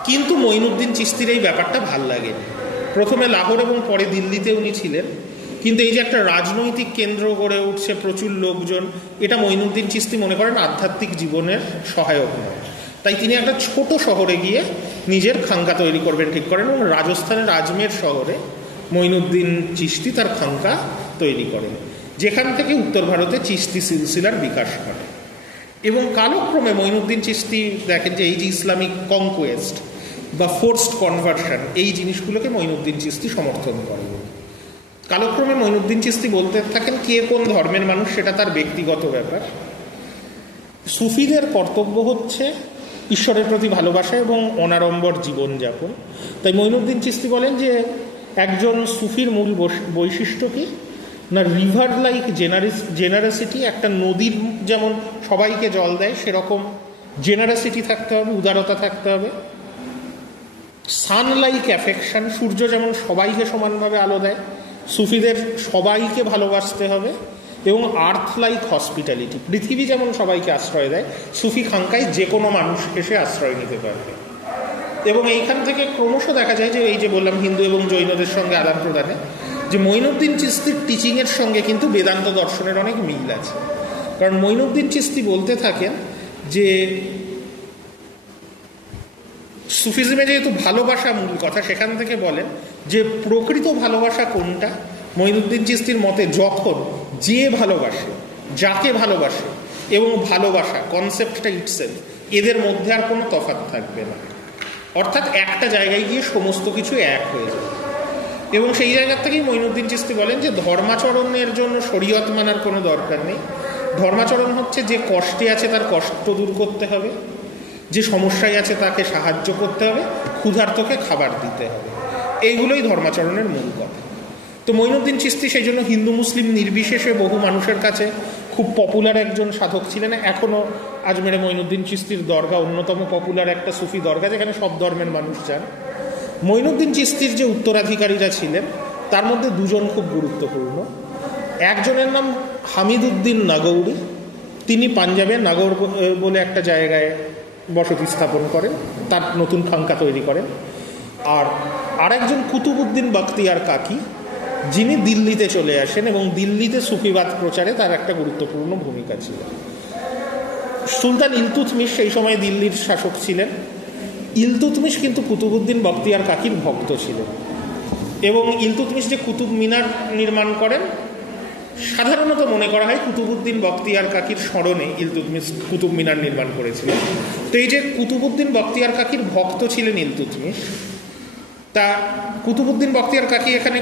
কিন্তু মঈনুদ্দিন চিশতির এই ব্যাপারটা ভাল লাগেনি। প্রথমে লাহোর এবং পরে দিল্লিতে উনি ছিলেন, কিন্তু এই যে একটা রাজনৈতিক কেন্দ্র গড়ে উঠছে, প্রচুর লোকজন, এটা মঈনুদ্দিন চিশতি মনে করেন আধ্যাত্মিক জীবনের সহায়ক নয়। তাই তিনি একটা ছোট শহরে গিয়ে নিজের খানকা তৈরি করবেন ঠিক করেন, এবং রাজস্থানের আজমের শহরে মঈনুদ্দিন চিশতি তার খানকা তৈরি করেন, যেখান থেকে উত্তর ভারতে চিশতি সিলসিলার বিকাশ ঘটে। এবং কালক্রমে মঈনুদ্দিন চিশতি দেখেন যে এই যে ইসলামিক কনকোয়েস্ট বা ফোর্সড কনভার্সন, এই জিনিসগুলোকে মঈনুদ্দিন চিশতি সমর্থন করেন। কালক্রমে মঈনুদ্দিন চিশতি বলতে থাকেন কে কোন ধর্মের মানুষ সেটা তার ব্যক্তিগত ব্যাপার, সুফিদের কর্তব্য হচ্ছে ঈশ্বরের প্রতি ভালোবাসা এবং অনাড়ম্বর জীবনযাপন। তাই মঈনুদ্দিন চিশতি বলেন যে একজন সুফির মূল বৈশিষ্ট্য কি না, রিভার লাইক জেনারেসিটি। একটা নদীর যেমন সবাইকে জল দেয়, সেরকম জেনারেসিটি থাকতে হবে, উদারতা থাকতে হবে। সানলাইক অ্যাফেকশন, সূর্য যেমন সবাইকে সমানভাবে আলো দেয়, সুফিদের সবাইকে ভালোবাসতে হবে। এবং আর্থ লাইক হসপিটালিটি, পৃথিবী যেমন সবাইকে আশ্রয় দেয়, সুফি খানকায় যে কোনো মানুষ এসে আশ্রয় নিতে পারবে। এবং এইখান থেকে ক্রমশ দেখা যায় যে এই যে বললাম হিন্দু এবং জৈনদের সঙ্গে আদান প্রদানে, যে মঈনুদ্দিন চিশতির টিচিংয়ের সঙ্গে কিন্তু বেদান্ত দর্শনের অনেক মিল আছে। কারণ মঈনুদ্দিন চিশতি বলতে থাকেন যে সুফিজমে যেহেতু ভালোবাসা মূল কথা, সেখান থেকে বলেন যে প্রকৃত ভালোবাসা কোনটা। মঈনুদ্দিন চিশতির মতে যখন যে ভালোবাসে, যাকে ভালোবাসে এবং ভালোবাসা কনসেপ্টটা ইটসেলফ, এদের মধ্যে আর কোনো তফাৎ থাকবে না, অর্থাৎ একটা জায়গায় গিয়ে সমস্ত কিছু এক হয়ে যাবে। এবং সেই জায়গা থেকেই মঈনুদ্দিন চিশতি বলেন যে ধর্মাচরণের জন্য শরীয়ত মানার কোনো দরকার নেই। ধর্মাচরণ হচ্ছে যে কষ্টে আছে তার কষ্ট দূর করতে হবে, যে সমস্যায় আছে তাকে সাহায্য করতে হবে, ক্ষুধার্তকে খাবার দিতে হবে। এইগুলোই ধর্মাচরণের মূল কথা। তো মঈনুদ্দিন চিশতি সেই জন্য হিন্দু মুসলিম নির্বিশেষে বহু মানুষের কাছে খুব পপুলার একজন সাধক ছিলেন। এখনও আজমেরে মঈনুদ্দিন চিশতির দরগা অন্যতম পপুলার একটা সুফি দরগা, যেখানে সব ধর্মের মানুষ যান। মঈনুদ্দিন চিশতির যে উত্তরাধিকারীরা ছিলেন তার মধ্যে দুজন খুব গুরুত্বপূর্ণ। একজনের নাম হামিদউদ্দিন নাগৌরি, তিনি পাঞ্জাবে নাগৌর বলে একটা জায়গায় বসতি স্থাপন করেন, তার নতুন খানকা তৈরি করেন। আর আরেকজন কুতুবউদ্দিন বখতিয়ার কাকি, যিনি দিল্লিতে চলে আসেন এবং দিল্লিতে সুফিবাদ প্রচারে তার একটা গুরুত্বপূর্ণ ভূমিকা ছিল। সুলতান ইলতুৎমিশ সেই সময় দিল্লির শাসক ছিলেন। ইলতুৎমিশ কিন্তু কুতুবউদ্দিন বখতিয়ার কাকির ভক্ত ছিলেন এবং ইলতুৎমিশ যে কুতুব মিনার নির্মাণ করেন, সাধারণত মনে করা হয় কুতুবউদ্দিন বখতিয়ার কাকির স্মরণে ইলতুৎমিশ কুতুব মিনার নির্মাণ করেছিলেন। তো এই যে কুতুবউদ্দিন বখতিয়ার কাকির ভক্ত ছিলেন ইলতুৎমিশ, তা কুতুবউদ্দিন বখতিয়ার কাকি এখানে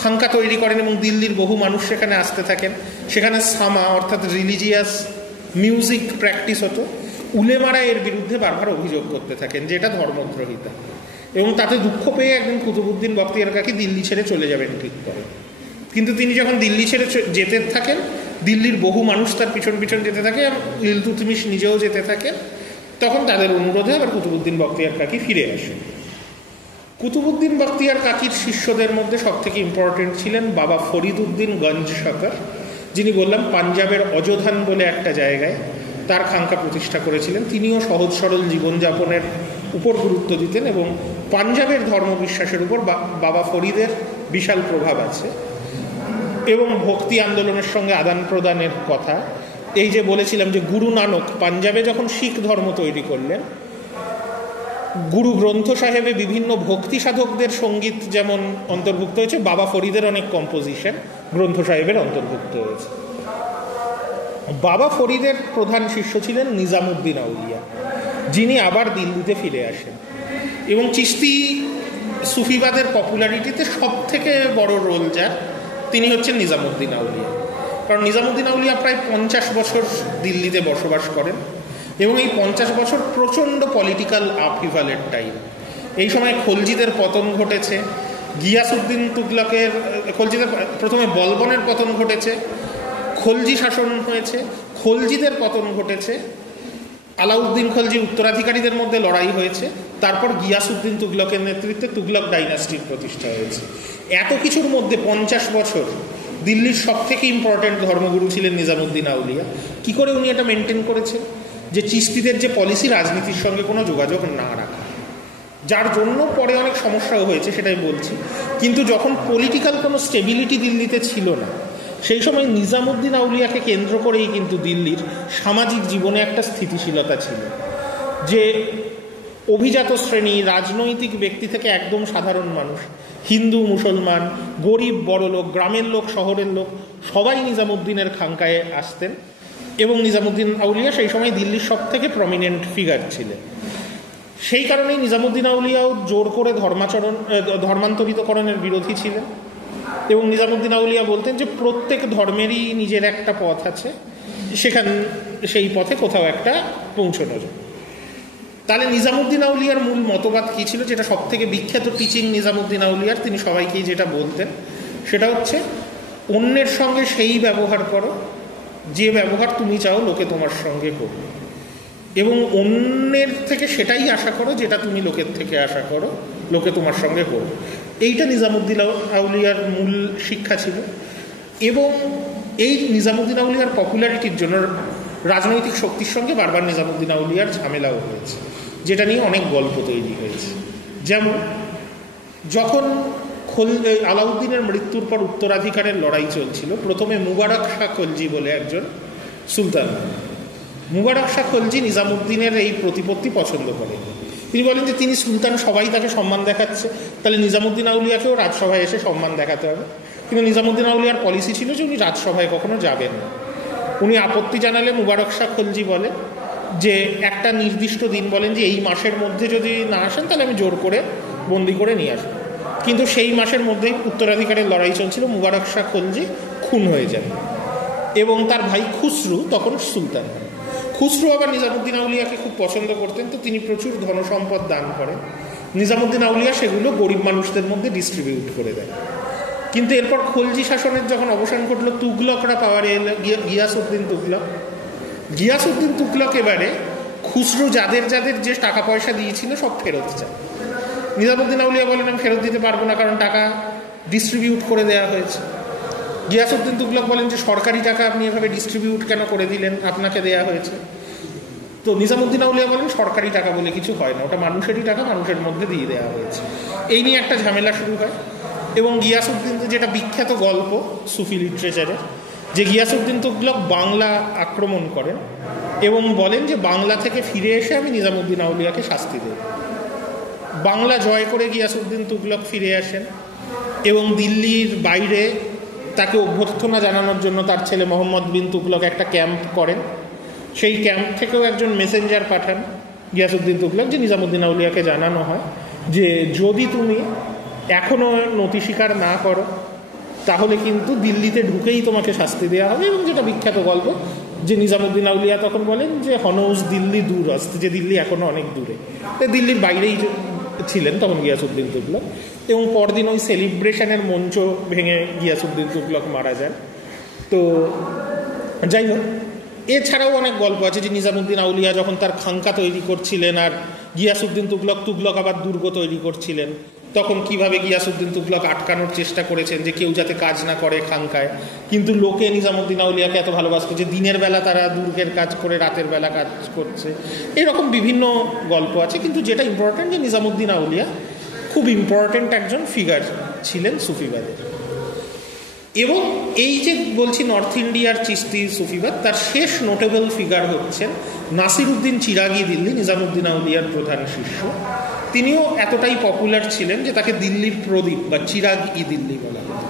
খানকা তৈরি করেন এবং দিল্লির বহু মানুষ সেখানে আসতে থাকেন। সেখানে সামা অর্থাৎ রিলিজিয়াস মিউজিক প্র্যাকটিস হতো। উলেমারা এর বিরুদ্ধে বারবার অভিযোগ করতে থাকেন যে এটা ধর্মদ্রোহিতা, এবং তাতে দুঃখ পেয়ে একদিন কুতুবউদ্দিন বখতিয়ার কাকি দিল্লি ছেড়ে চলে যাবেন ঠিক করে। কিন্তু তিনি যখন দিল্লি ছেড়ে যেতে থাকেন, দিল্লির বহু মানুষ তার পিছন পিছন যেতে থাকে, ইলতুৎমিশ নিজেও যেতে থাকে। তখন তাদের অনুরোধে আবার কুতুবউদ্দিন বখতিয়ার কাকি ফিরে আসেন। কুতুবউদ্দিন বখতিয়ার কাকির শিষ্যদের মধ্যে সবথেকে ইম্পর্টেন্ট ছিলেন বাবা ফরিদউদ্দিন গঞ্জ শকর, যিনি বললাম পাঞ্জাবের অযোধান বলে একটা জায়গায় তার খানকা প্রতিষ্ঠা করেছিলেন। তিনিও সহজ সরল জীবনযাপনের উপর গুরুত্ব দিতেন এবং পাঞ্জাবের ধর্মবিশ্বাসের উপর বাবা ফরিদের বিশাল প্রভাব আছে এবং ভক্তি আন্দোলনের সঙ্গে আদান প্রদানের কথা। এই যে বলেছিলাম যে গুরু নানক পাঞ্জাবে যখন শিখ ধর্ম তৈরি করলেন, গুরু গ্রন্থ সাহেবে বিভিন্ন ভক্তি সাধকদের সঙ্গীত যেমন অন্তর্ভুক্ত হয়েছে, বাবা ফরিদের অনেক কম্পোজিশন গ্রন্থ সাহেবের অন্তর্ভুক্ত হয়েছে। বাবা ফরিদের প্রধান শিষ্য ছিলেন নিজামুদ্দিন আউলিয়া, যিনি আবার দিল্লিতে ফিরে আসেন এবং চিশতি সুফিবাদের পপুলারিটিতে সব থেকে বড় রোল যার, তিনি হচ্ছেন নিজামুদ্দিন আউলিয়া। কারণ নিজামুদ্দিন আউলিয়া প্রায় 50 বছর দিল্লিতে বসবাস করেন এবং এই 50 বছর প্রচণ্ড পলিটিক্যাল আপহিভালের টাইম। এই সময় খলজিদের পতন ঘটেছে, গিয়াসউদ্দিন তুগলকের, খলজিদের প্রথমে বলবনের পতন ঘটেছে, খলজি শাসন হয়েছে, খলজিদের পতন ঘটেছে, আলাউদ্দিন খলজি উত্তরাধিকারীদের মধ্যে লড়াই হয়েছে, তারপর গিয়াসউদ্দিন তুগলকের নেতৃত্বে তুগলক ডাইনাস্টির প্রতিষ্ঠা হয়েছে। এত কিছুর মধ্যে 50 বছর দিল্লির সব থেকে ইম্পর্টেন্ট ধর্মগুরু ছিলেন নিজামুদ্দিন আউলিয়া। কি করে উনি এটা মেনটেন করেছেন যে চিশতিদের যে পলিসি রাজনীতির সঙ্গে কোনো যোগাযোগ না রাখা, যার জন্য পরে অনেক সমস্যাও হয়েছে সেটাই বলছি। কিন্তু যখন পলিটিক্যাল কোনো স্টেবিলিটি দিল্লিতে ছিল না, সেই সময় নিজামুদ্দিন আউলিয়াকে কেন্দ্র করেই কিন্তু দিল্লির সামাজিক জীবনে একটা স্থিতিশীলতা ছিল, যে অভিজাত শ্রেণী, রাজনৈতিক ব্যক্তি থেকে একদম সাধারণ মানুষ, হিন্দু মুসলমান, গরিব বড়লোক, গ্রামের লোক শহরের লোক, সবাই নিজামুদ্দিনের খানকায় আসতেন এবং নিজামুদ্দিন আউলিয়া সেই সময় দিল্লির সব থেকে প্রমিনেন্ট ফিগার ছিলেন। সেই কারণেই নিজামুদ্দিন আউলিয়াও জোর করে ধর্মান্তরিতকরণের বিরোধী ছিলেন এবং নিজামুদ্দিন আউলিয়া বলতেন যে প্রত্যেক ধর্মেরই নিজের একটা পথ আছে, সেই পথে কোথাও একটা পৌঁছানো যায়। তাহলে নিজামুদ্দিন আউলিয়ার মূল মতবাদ কী ছিল, যেটা সব থেকে বিখ্যাত টিচিং নিজামুদ্দিন আউলিয়ার, তিনি সবাইকেই যেটা বলতেন সেটা হচ্ছে অন্যের সঙ্গে সেই ব্যবহার করো যে ব্যবহার তুমি চাও লোকে তোমার সঙ্গে করবে, এবং অন্যের থেকে সেটাই আশা করো যেটা তুমি লোকের থেকে আশা করো লোকে তোমার সঙ্গে করবে। এইটা নিজামুদ্দিন আউলিয়ার মূল শিক্ষা ছিল। এবং এই নিজামুদ্দিন আউলিয়ার পপুলারিটির জন্য রাজনৈতিক শক্তির সঙ্গে বারবার নিজামুদ্দিন আউলিয়ার ঝামেলাও হয়েছে, যেটা নিয়ে অনেক গল্প তৈরি হয়েছে। যেমন যখন আলাউদ্দিনের মৃত্যুর পর উত্তরাধিকারের লড়াই চলছিল, প্রথমে মুবারক শাহ খলজি বলে একজন সুলতান, মুবারক শাহ খলজি নিজামুদ্দিনের এই প্রতিপত্তি পছন্দ করেন। তিনি বলেন যে তিনি সুলতান, সবাই তাকে সম্মান দেখাচ্ছে, তাহলে নিজামুদ্দিন আউলিয়াকেও রাজসভায় এসে সম্মান দেখাতে হবে। কিন্তু নিজামুদ্দিন আউলিয়ার পলিসি ছিল যে উনি রাজসভায় কখনো যাবেন না। উনি আপত্তি জানালে মুবারক শাহ খলজি বলেন যে একটা নির্দিষ্ট দিন বলেন যে এই মাসের মধ্যে যদি না আসেন তাহলে আমি জোর করে বন্দি করে নিয়ে আসবো। কিন্তু সেই মাসের মধ্যেই উত্তরাধিকারের লড়াই চলছিল, মুবারক শাহ খলজি খুন হয়ে যান এবং তার ভাই খুসরু তখন সুলতান। খুসরু আবার নিজামুদ্দিন আউলিয়াকে খুব পছন্দ করতেন, তো তিনি প্রচুর ধনসম্পদ দান করেন। নিজামুদ্দিন আউলিয়া সেগুলো গরিব মানুষদের মধ্যে ডিস্ট্রিবিউট করে দেন। কিন্তু এরপর খলজি শাসনের যখন অবসান ঘটল, তুগলকরা পাওয়ারে এলো, গিয়াসউদ্দিন তুগলক এবারে খুসরু যাদের যাদের যে টাকা পয়সা দিয়েছিল সব ফেরত চায়। নিজামুদ্দিন আউলিয়া বলেন আমি ফেরত দিতে পারবো না, কারণ টাকা ডিস্ট্রিবিউট করে দেওয়া হয়েছে। গিয়াসউদ্দিন তুগলক বলেন যে সরকারি টাকা আপনি এভাবে ডিস্ট্রিবিউট কেন করে দিলেন, আপনাকে দেয়া হয়েছে। তো নিজামুদ্দিন আউলিয়া বলেন সরকারি টাকা বলে কিছু হয় না, ওটা মানুষেরই টাকা, মানুষের মধ্যে দিয়ে দেওয়া হয়েছে। এই নিয়ে একটা ঝামেলা শুরু হয় এবং গিয়াসউদ্দিন, যেটা বিখ্যাত গল্প সুফি লিটারেচারে, যে গিয়াসউদ্দিন তুগলক বাংলা আক্রমণ করেন এবং বলেন যে বাংলা থেকে ফিরে এসে আমি নিজামুদ্দিন আউলিয়াকে শাস্তি দেব। বাংলা জয় করে গিয়াসউদ্দিন তুগলক ফিরে আসেন এবং দিল্লির বাইরে তাকে অভ্যর্থনা জানানোর জন্য তার ছেলে মোহাম্মদ বিন তুগলক একটা ক্যাম্প করেন। সেই ক্যাম্প থেকেও একজন মেসেঞ্জার পাঠান গিয়াসউদ্দিন তুগলক, যে নিজামুদ্দিন আউলিয়াকে জানানো হয় যে যদি তুমি এখনও নতি স্বীকার না করো তাহলে কিন্তু দিল্লিতে ঢুকেই তোমাকে শাস্তি দেওয়া হবে। এবং যেটা বিখ্যাত গল্প যে নিজামুদ্দিন আউলিয়া তখন বলেন যে হনৌজ দিল্লি দূর আসতে, যে দিল্লি এখনও অনেক দূরে। তো দিল্লির বাইরেই ছিলেন তখন গিয়াসউদ্দিন তুগলক, এবং পরদিন ওই সেলিব্রেশনের মঞ্চ ভেঙে গিয়াসউদ্দিন তুগলক মারা যান। তো যাই হোক, এছাড়াও অনেক গল্প আছে যে নিজামুদ্দিন আউলিয়া যখন তার খানকা তৈরি করছিলেন আর গিয়াসউদ্দিন তুগলক আবার দুর্গ তৈরি করছিলেন, তখন কিভাবে গিয়াসউদ্দিন তুগলক আটকানোর চেষ্টা করেছেন যে কেউ যাতে কাজ না করে খানকায়। কিন্তু লোকে নিজামুদ্দিন আউলিয়াকে এত ভালোবাসত যে দিনের বেলা তারা দুর্গের কাজ করে রাতের বেলা কাজ করছে। এরকম বিভিন্ন গল্প আছে, কিন্তু যেটা ইম্পর্টেন্ট যে নিজামুদ্দিন আউলিয়া খুব ইম্পর্টেন্ট একজন ফিগার ছিলেন সুফিবাদের। এবং এই যে বলছি নর্থ ইন্ডিয়ার চিশতি সুফিবাদ, তার শেষ নোটেবল ফিগার হচ্ছেন নাসিরউদ্দিন চিরাগি দিল্লি, নিজামুদ্দিন আউলিয়ার প্রধান শিষ্য। তিনিও এতটাই পপুলার ছিলেন যে তাকে দিল্লির প্রদীপ বা চিরাগ-ই দিল্লি বলা হতো।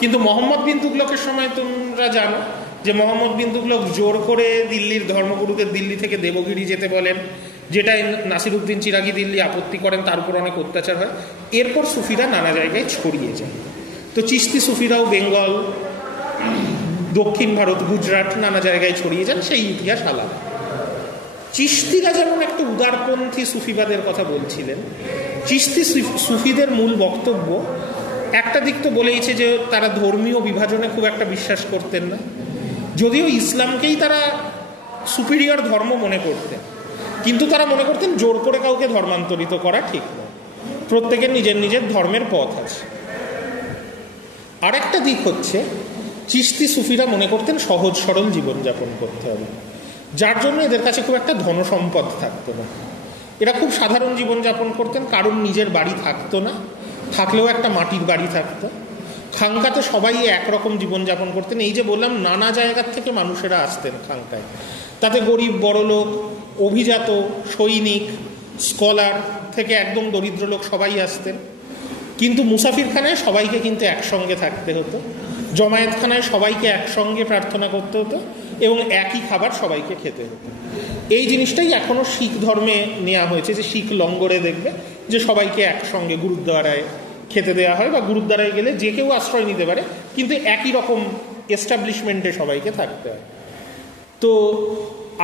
কিন্তু মোহাম্মদ বিন তুগলকের সময় তোমরা জানো যে মোহাম্মদ বিন তুগলক জোর করে দিল্লির ধর্মগুরুদের দিল্লি থেকে দেবগিরি যেতে বলেন, যেটা নাসিরউদ্দিন চিরাগি দিল্লি আপত্তি করেন, তার উপর অনেক অত্যাচার হয়। এরপর সুফিরা নানা জায়গায় ছড়িয়ে যায়। তো চিশতি সুফিরাও বেঙ্গল, দক্ষিণ ভারত, গুজরাট নানা জায়গায় ছড়িয়ে যান, সেই ইতিহাস আলাদা। চিশতিরা যেমন একটা উদারপন্থী সুফিবাদের কথা বলছিলেন, চিশতি সুফিদের মূল বক্তব্য একটা দিক তো বলেইছে যে তারা ধর্মীয় বিভাজনে খুব একটা বিশ্বাস করতেন না, যদিও ইসলামকেই তারা সুপিরিয়র ধর্ম মনে করতেন, কিন্তু তারা মনে করতেন জোর করে কাউকে ধর্মান্তরিত করা ঠিক নয়, প্রত্যেকের নিজের নিজের ধর্মের পথ আছে। আরেকটা দিক হচ্ছে চিশতি সুফিরা মনে করতেন সহজ সরল জীবনযাপন করতে হবে, যার জন্য এদের কাছে খুব একটা ধনসম্পদ থাকতো না। এরা খুব সাধারণ জীবনযাপন করতেন, কারণ নিজের বাড়ি থাকতো না, থাকলেও একটা মাটির বাড়ি থাকতো। খানকাতে সবাই একরকম জীবনযাপন করতেন। এই যে বললাম নানা জায়গার থেকে মানুষেরা আসতেন খানকায়, তাতে গরিব বড়লোক, অভিজাত, সৈনিক, স্কলার থেকে একদম দরিদ্র লোক সবাই আসতেন। কিন্তু মুসাফিরখানায় সবাইকে কিন্তু একসঙ্গে থাকতে হতো, জমায়েতখানায় সবাইকে একসঙ্গে প্রার্থনা করতে হতো এবং একই খাবার সবাইকে খেতে হতো। এই জিনিসটাই এখনও শিখ ধর্মে নেওয়া হয়েছে, যে শিখ লঙ্গরে দেখবে যে সবাইকে একসঙ্গে গুরুদ্বারায় খেতে দেওয়া হয়, বা গুরুদ্বারায় গেলে যে কেউ আশ্রয় নিতে পারে, কিন্তু একই রকম এস্টাবলিশমেন্টে সবাইকে থাকতে হয়। তো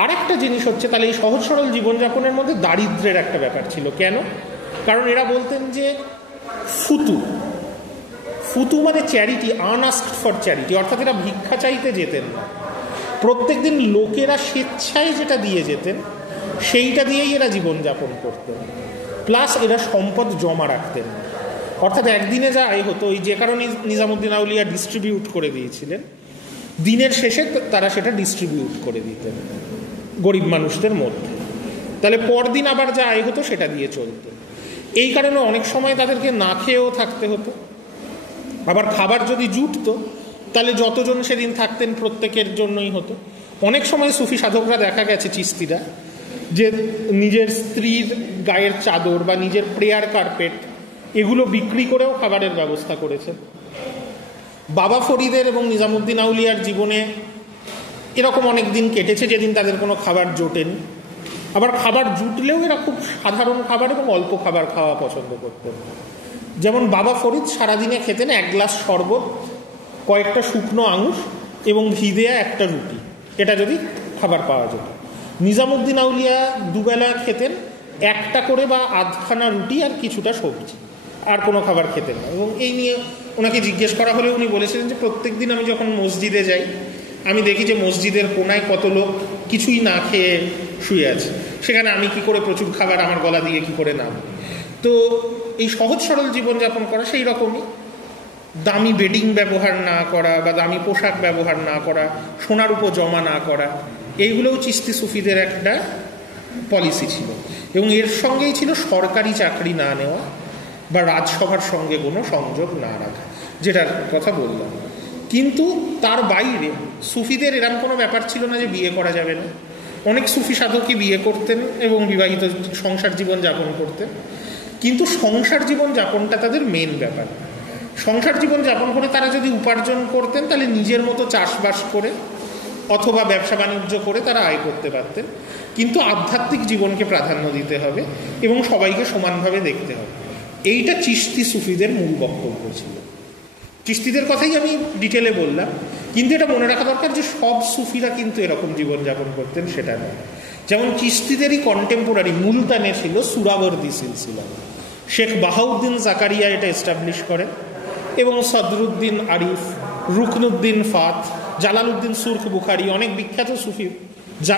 আরেকটা জিনিস হচ্ছে, তাহলে এই সহজ সরল জীবনযাপনের মধ্যে দারিদ্র্যের একটা ব্যাপার ছিল। কেন? কারণ এরা বলতেন যে ফুতু মানে চ্যারিটি, আনআস্কড ফর চ্যারিটি, অর্থাৎ এরা ভিক্ষা চাইতে যেতেন না। প্রত্যেক দিন লোকেরা স্বেচ্ছায় যেটা দিয়ে যেতেন সেইটা দিয়েই এরা জীবনযাপন করতেন। প্লাস এরা সম্পদ জমা রাখতেন না, অর্থাৎ একদিনে যা আয় হতো, ওই যে কারণে নিজামুদ্দিন আউলিয়া ডিস্ট্রিবিউট করে দিয়েছিলেন, দিনের শেষে তারা সেটা ডিস্ট্রিবিউট করে দিতেন গরিব মানুষদের মধ্যে। তাহলে পরদিন আবার যা আয় হতো সেটা দিয়ে চলতেন। এই কারণে অনেক সময় তাদেরকে না খেয়েও থাকতে হতো। আবার খাবার যদি জুটতো তাহলে যতজন সেদিন থাকতেন প্রত্যেকের জন্যই হতো। অনেক সময় সুফি সাধকরা দেখা গেছে চিশতিরা যে নিজের স্ত্রীর গায়ের চাদর বা নিজের প্রেয়ার কার্পেট এগুলো বিক্রি করেও খাবারের ব্যবস্থা করেছেন। বাবা ফরিদের এবং নিজামুদ্দিন আউলিয়ার জীবনে এরকম অনেক দিন কেটেছে যেদিন তাদের কোনো খাবার জোটেনি। আবার খাবার জুটলেও এরা খুব সাধারণ খাবার এবং অল্প খাবার খাওয়া পছন্দ করতেন। যেমন বাবা ফরিদ সারাদিনে খেতেন 1 গ্লাস শরবত, কয়েকটা শুকনো আঙুর এবং ঘি দেয়া একটা রুটি, এটা যদি খাবার পাওয়া যেত। নিজামুদ্দিন আউলিয়া দুবেলা খেতেন একটা করে বা আধখানা রুটি আর কিছুটা সবজি, আর কোনো খাবার খেতেন না। এবং এই নিয়ে ওনাকে জিজ্ঞেস করা হলে উনি বলেছিলেন যে প্রত্যেক দিন আমি যখন মসজিদে যাই আমি দেখি যে মসজিদের কোনায় কত লোক কিছুই না খেয়ে শুয়ে আছে, সেখানে আমি কি করে প্রচুর খাবার আমার গলা দিয়ে কি করে নাম। তো এই সহজ সরল জীবনযাপন করা সেই রকমই, দামি বেডিং ব্যবহার না করা বা দামি পোশাক ব্যবহার না করা, সোনার উপর জমা না করা, এইগুলোও চিশতি সুফিদের একটা পলিসি ছিল। এবং এর সঙ্গেই ছিল সরকারি চাকরি না নেওয়া বা রাজসভার সঙ্গে কোনো সংযোগ না রাখা, যেটার কথা বললাম। কিন্তু তার বাইরে সুফিদের এরকম কোনো ব্যাপার ছিল না যে বিয়ে করা যাবে না। অনেক সুফি সাধকই বিয়ে করতেন এবং বিবাহিত সংসার জীবন যাপন করতেন, কিন্তু সংসার জীবন যাপনটা তাদের মেন ব্যাপার। সংসার জীবন যাপন করে তারা যদি উপার্জন করতেন তাহলে নিজের মতো চাষবাস করে অথবা ব্যবসা বাণিজ্য করে তারা আয় করতে পারতেন, কিন্তু আধ্যাত্মিক জীবনকে প্রাধান্য দিতে হবে এবং সবাইকে সমানভাবে দেখতে হবে। এইটা চিশতি সুফিদের মূল বক্তব্য ছিল। চিশতিদের কথাই আমি ডিটেলে বললাম, কিন্তু এটা মনে রাখা দরকার যে সব সুফিরা কিন্তু এরকম জীবনযাপন করতেন সেটা নয়। যেমন চিশতিদেরই কন্টেম্পোরারি মুলতানে ছিল সুরাবর্দি সিলসিলা, শেখ বাহাউদ্দিন জাকারিয়া এটা এস্টাবলিশ করেন, এবং সদরুদ্দিন আরিফ, রুকনুদ্দিন ফাত, জালালউদ্দিন সুরখ বুখারি, অনেক বিখ্যাত সুফি যা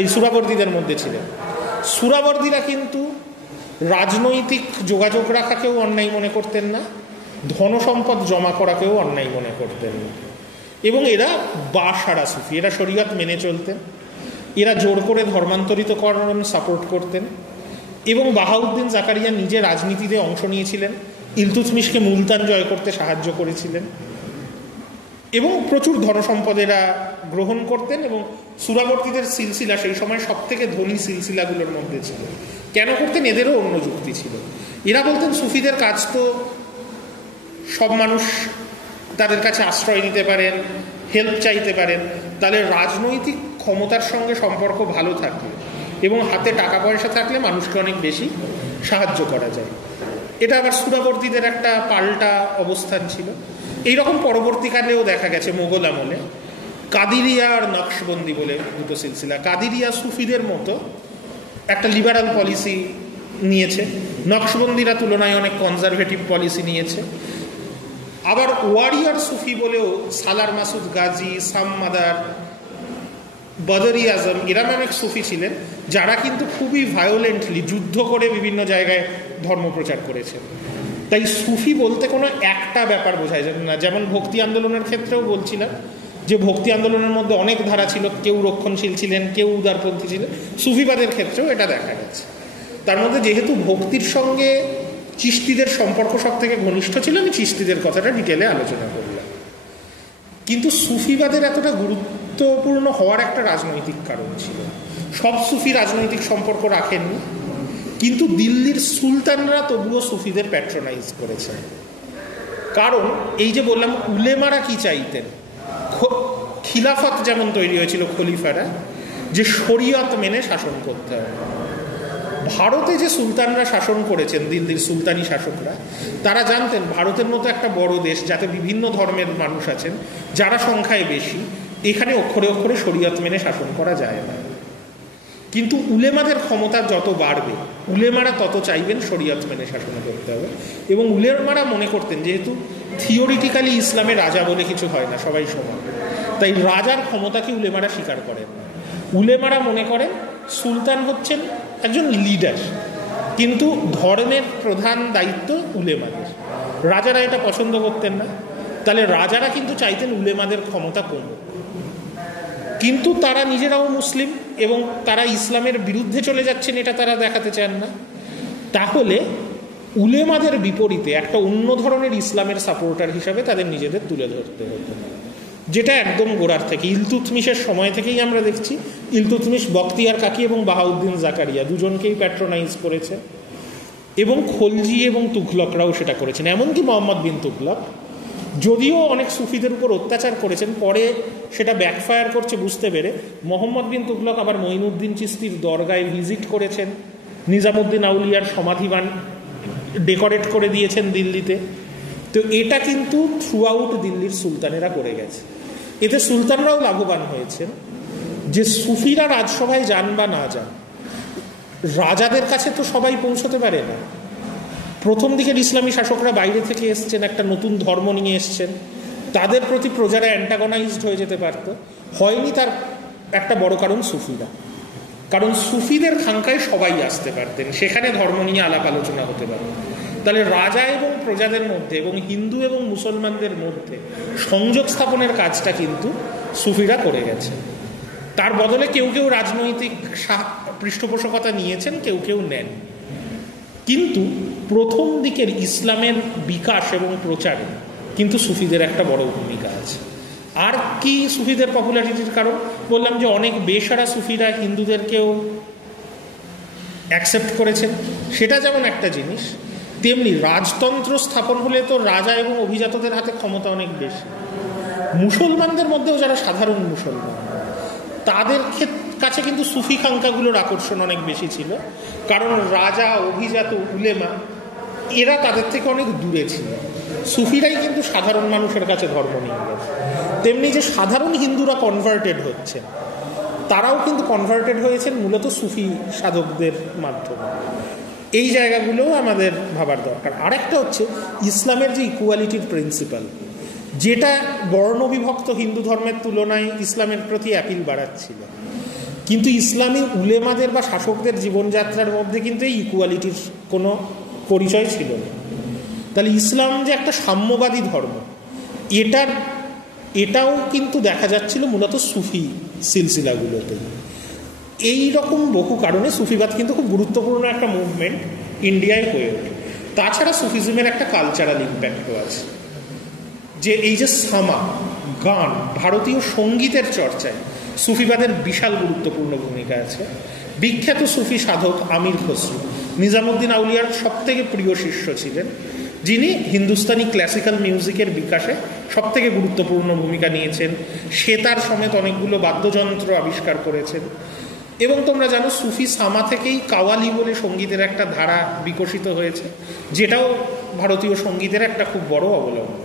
এই সুরাবর্দিদের মধ্যে ছিলেন। সুরাবর্দিরা কিন্তু রাজনৈতিক যোগাযোগ রাখাকেও অন্যায় মনে করতেন না, ধনসম্পদ জমা করাকেও অন্যায় মনে করতেন না। এবং এরা বাসারা সুফি, এরা শরীয়ত মেনে চলতেন, এরা জোর করে ধর্মান্তরিতকরণ সাপোর্ট করতেন। এবং বাহাউদ্দিন জাকারিয়া নিজে রাজনীতিতে অংশ নিয়েছিলেন, ইলতুৎমিশকে মুলতান জয় করতে সাহায্য করেছিলেন, এবং প্রচুর ধনসম্পদেরা গ্রহণ করতেন। এবং সুরাবর্তীদের সিলসিলা সেই সময় সব থেকে ধনী সিলসিলাগুলোর মধ্যে ছিল। কেন করতেন? এদেরও অন্য যুক্তি ছিল। এরা বলতেন সুফিদের কাজ তো সব মানুষ তাদের কাছে আশ্রয় নিতে পারেন, হেল্প চাইতে পারেন, তাহলে রাজনৈতিক ক্ষমতার সঙ্গে সম্পর্ক ভালো থাকলে এবং হাতে টাকা পয়সা থাকলে মানুষকে অনেক বেশি সাহায্য করা যায়। এটা আবার সুরাবর্তীদের একটা পাল্টা অবস্থান ছিল। এইরকম পরবর্তীকালেও দেখা গেছে মোগল আমলে কাদিরিয়া আর নকশবন্দি বলে দুটো সিলসিলা। কাদিরিয়া সুফিদের মতো একটা লিবারাল পলিসি নিয়েছে, নকশবন্দিরা তুলনায় অনেক কনজারভেটিভ পলিসি নিয়েছে। আবার ওয়ারিয়ার সুফি বলেও সালার মাসুদ গাজী, সাম মাদার, বদরি আজম, এরা অনেক সুফি ছিলেন যারা কিন্তু খুবই ভায়োলেন্টলি যুদ্ধ করে বিভিন্ন জায়গায় ধর্মপ্রচার করেছে। তাই সুফি বলতে কোনো একটা ব্যাপার বোঝায় যাবে না। যেমন ভক্তি আন্দোলনের ক্ষেত্রেও বলছিলাম যে ভক্তি আন্দোলনের মধ্যে অনেক ধারা ছিল, কেউ রক্ষণশীল ছিলেন, কেউ উদারপন্থী ছিলেন। সুফিবাদের ক্ষেত্রেও এটা দেখা গেছে। তার মধ্যে যেহেতু ভক্তির সঙ্গে চিশতিদের সম্পর্ক সব থেকে ঘনিষ্ঠ ছিল, আমি চিশতিদের কথাটা ডিটেলে আলোচনা করলাম। কিন্তু সুফিবাদের এতটা গুরুত্বপূর্ণ হওয়ার একটা রাজনৈতিক কারণ ছিল। সব সুফি রাজনৈতিক সম্পর্ক রাখেননি, কিন্তু দিল্লির সুলতানরা তবুও সুফিদের প্যাট্রোনাইজ করেছেন। কারণ এই যে বললাম উলেমারা কি চাইতেন, খিলাফত যেমন তৈরি হয়েছিল খলিফারা, যে শরীয়ত মেনে শাসন করতে হবে। ভারতে যে সুলতানরা শাসন করেছেন, দিল্লির সুলতানি শাসকরা, তারা জানতেন ভারতের মতো একটা বড় দেশ যাতে বিভিন্ন ধর্মের মানুষ আছেন, যারা সংখ্যায় বেশি, এখানে অক্ষরে অক্ষরে শরীয়ত মেনে শাসন করা যায় না। কিন্তু উলেমাদের ক্ষমতা যত বাড়বে উলেমারা তত চাইবেন শরীয়ত মেনে শাসন করতে হবে। এবং উলেমারা মনে করতেন যেহেতু থিওরিটিক্যালি ইসলামে রাজা বলে কিছু হয় না, সবাই সমান, তাই রাজার ক্ষমতাকে উলেমারা স্বীকার করেন না। উলেমারা মনে করেন সুলতান হচ্ছেন একজন লিডার, কিন্তু ধর্মের প্রধান দায়িত্ব উলেমাদের। রাজারা এটা পছন্দ করতেন না, তাহলে রাজারা কিন্তু চাইতেন উলেমাদের ক্ষমতা কমুক। কিন্তু তারা নিজেরাও মুসলিম এবং তারা ইসলামের বিরুদ্ধে চলে যাচ্ছেন এটা তারা দেখাতে চান না। তাহলে উলেমাদের বিপরীতে একটা অন্য ধরনের ইসলামের সাপোর্টার হিসাবে তাদের নিজেদের তুলে ধরতে হতো, যেটা একদম গোড়ার থেকে ইলতুৎমিশের সময় থেকেই আমরা দেখছি। ইলতুৎমিশ বখতিয়ার কাকি এবং বাহাউদ্দিন জাকারিয়া দুজনকেই প্যাট্রোনাইজ করেছে, এবং খলজি এবং তুঘলকরাও সেটা করেছেন। এমনকি মোহাম্মদ বিন তুঘলক যদিও অনেক সুফিদের উপর অত্যাচার করেছেন, পরে সেটা ব্যাকফায়ার করছে বুঝতে পেরে মোহাম্মদ বিন তুঘলক আবার মঈনুদ্দিন চিশতির দরগায় ভিজিট করেছেন, নিজামুদ্দিন আউলিয়ার ডেকোরেট করে দিয়েছেন দিল্লিতে। তো এটা কিন্তু থ্রু আউট দিল্লির সুলতানেরা করে গেছে। এতে সুলতানরাও লাভবান হয়েছেন, যে সুফিরা রাজসভায় যান বা না যান, রাজাদের কাছে তো সবাই পৌঁছতে পারে না। প্রথম দিকের ইসলামী শাসকরা বাইরে থেকে এসছেন, একটা নতুন ধর্ম নিয়ে এসছেন, তাদের প্রতি প্রজারা অ্যান্টাগনাইজড হয়ে যেতে পারত, হয়নি। তার একটা বড় কারণ সুফিরা, কারণ সুফিদের খানকায় সবাই আসতে পারতেন, সেখানে ধর্ম নিয়ে আলাপ আলোচনা হতে পারত। তাহলে রাজা এবং প্রজাদের মধ্যে এবং হিন্দু এবং মুসলমানদের মধ্যে সংযোগ স্থাপনের কাজটা কিন্তু সুফিরা করে গেছে। তার বদলে কেউ কেউ রাজনৈতিক পৃষ্ঠপোষকতা নিয়েছেন, কেউ কেউ নেন। কিন্তু প্রথম দিকের ইসলামের বিকাশ এবং প্রচারে কিন্তু সুফিদের একটা বড় ভূমিকা আছে। আর কি সুফিদের পপুলারিটির কারণ? বললাম যে অনেক বেসারা সুফিরা হিন্দুদেরকেও অ্যাকসেপ্ট করেছেন, সেটা যেমন একটা জিনিস, তেমনি রাজতন্ত্র স্থাপন হলে তো রাজা এবং অভিজাতদের হাতে ক্ষমতা অনেক বেশি। মুসলমানদের মধ্যেও যারা সাধারণ মুসলমান, তাদের কাছে কিন্তু সুফি খানকাগুলোর আকর্ষণ অনেক বেশি ছিল, কারণ রাজা, অভিজাত, উলেমা এরা তাদের থেকে অনেক দূরে ছিল। সুফিরাই কিন্তু সাধারণ মানুষের কাছে ধর্ম নিয়ে গেছে। তেমনি যে সাধারণ হিন্দুরা কনভার্টেড হচ্ছে, তারাও কিন্তু কনভার্টেড হয়েছেন মূলত সুফি সাধকদের মাধ্যমে। এই জায়গাগুলোও আমাদের ভাবার দরকার। আরেকটা হচ্ছে ইসলামের যে ইকুয়ালিটির প্রিন্সিপাল, যেটা বর্ণবিভক্ত হিন্দু ধর্মের তুলনায় ইসলামের প্রতি অ্যাপিল বাড়াচ্ছিল, কিন্তু ইসলামী উলেমাদের বা শাসকদের জীবনযাত্রার মধ্যে কিন্তু এই ইকুয়ালিটির কোনো পরিচয় ছিল না। তাহলে ইসলাম যে একটা সাম্যবাদী ধর্ম, এটাও কিন্তু দেখা যাচ্ছিল মূলত সুফি সিলসিলাগুলোতে। এই রকম বহু কারণে সুফিবাদ কিন্তু খুব গুরুত্বপূর্ণ একটা মুভমেন্ট ইন্ডিয়ায় হয়ে ওঠে। তাছাড়া সুফিজমের একটা কালচারাল ইম্প্যাক্টও আছে, যে এই যে সামা গান, ভারতীয় সঙ্গীতের চর্চায় সুফিবাদের বিশাল গুরুত্বপূর্ণ ভূমিকা আছে। বিখ্যাত সুফি সাধক আমির খসরু নিজামুদ্দিন আউলিয়ার সবথেকে প্রিয় শিষ্য ছিলেন, যিনি হিন্দুস্তানি ক্লাসিক্যাল মিউজিকের বিকাশে সবথেকে গুরুত্বপূর্ণ ভূমিকা নিয়েছেন। সেতার সমেত অনেকগুলো বাদ্যযন্ত্র আবিষ্কার করেছেন। এবং তোমরা জানো সুফি সামা থেকেই কাওয়ালি বলে সঙ্গীতের একটা ধারা বিকশিত হয়েছে, যেটাও ভারতীয় সঙ্গীতের একটা খুব বড় অবলম্বন।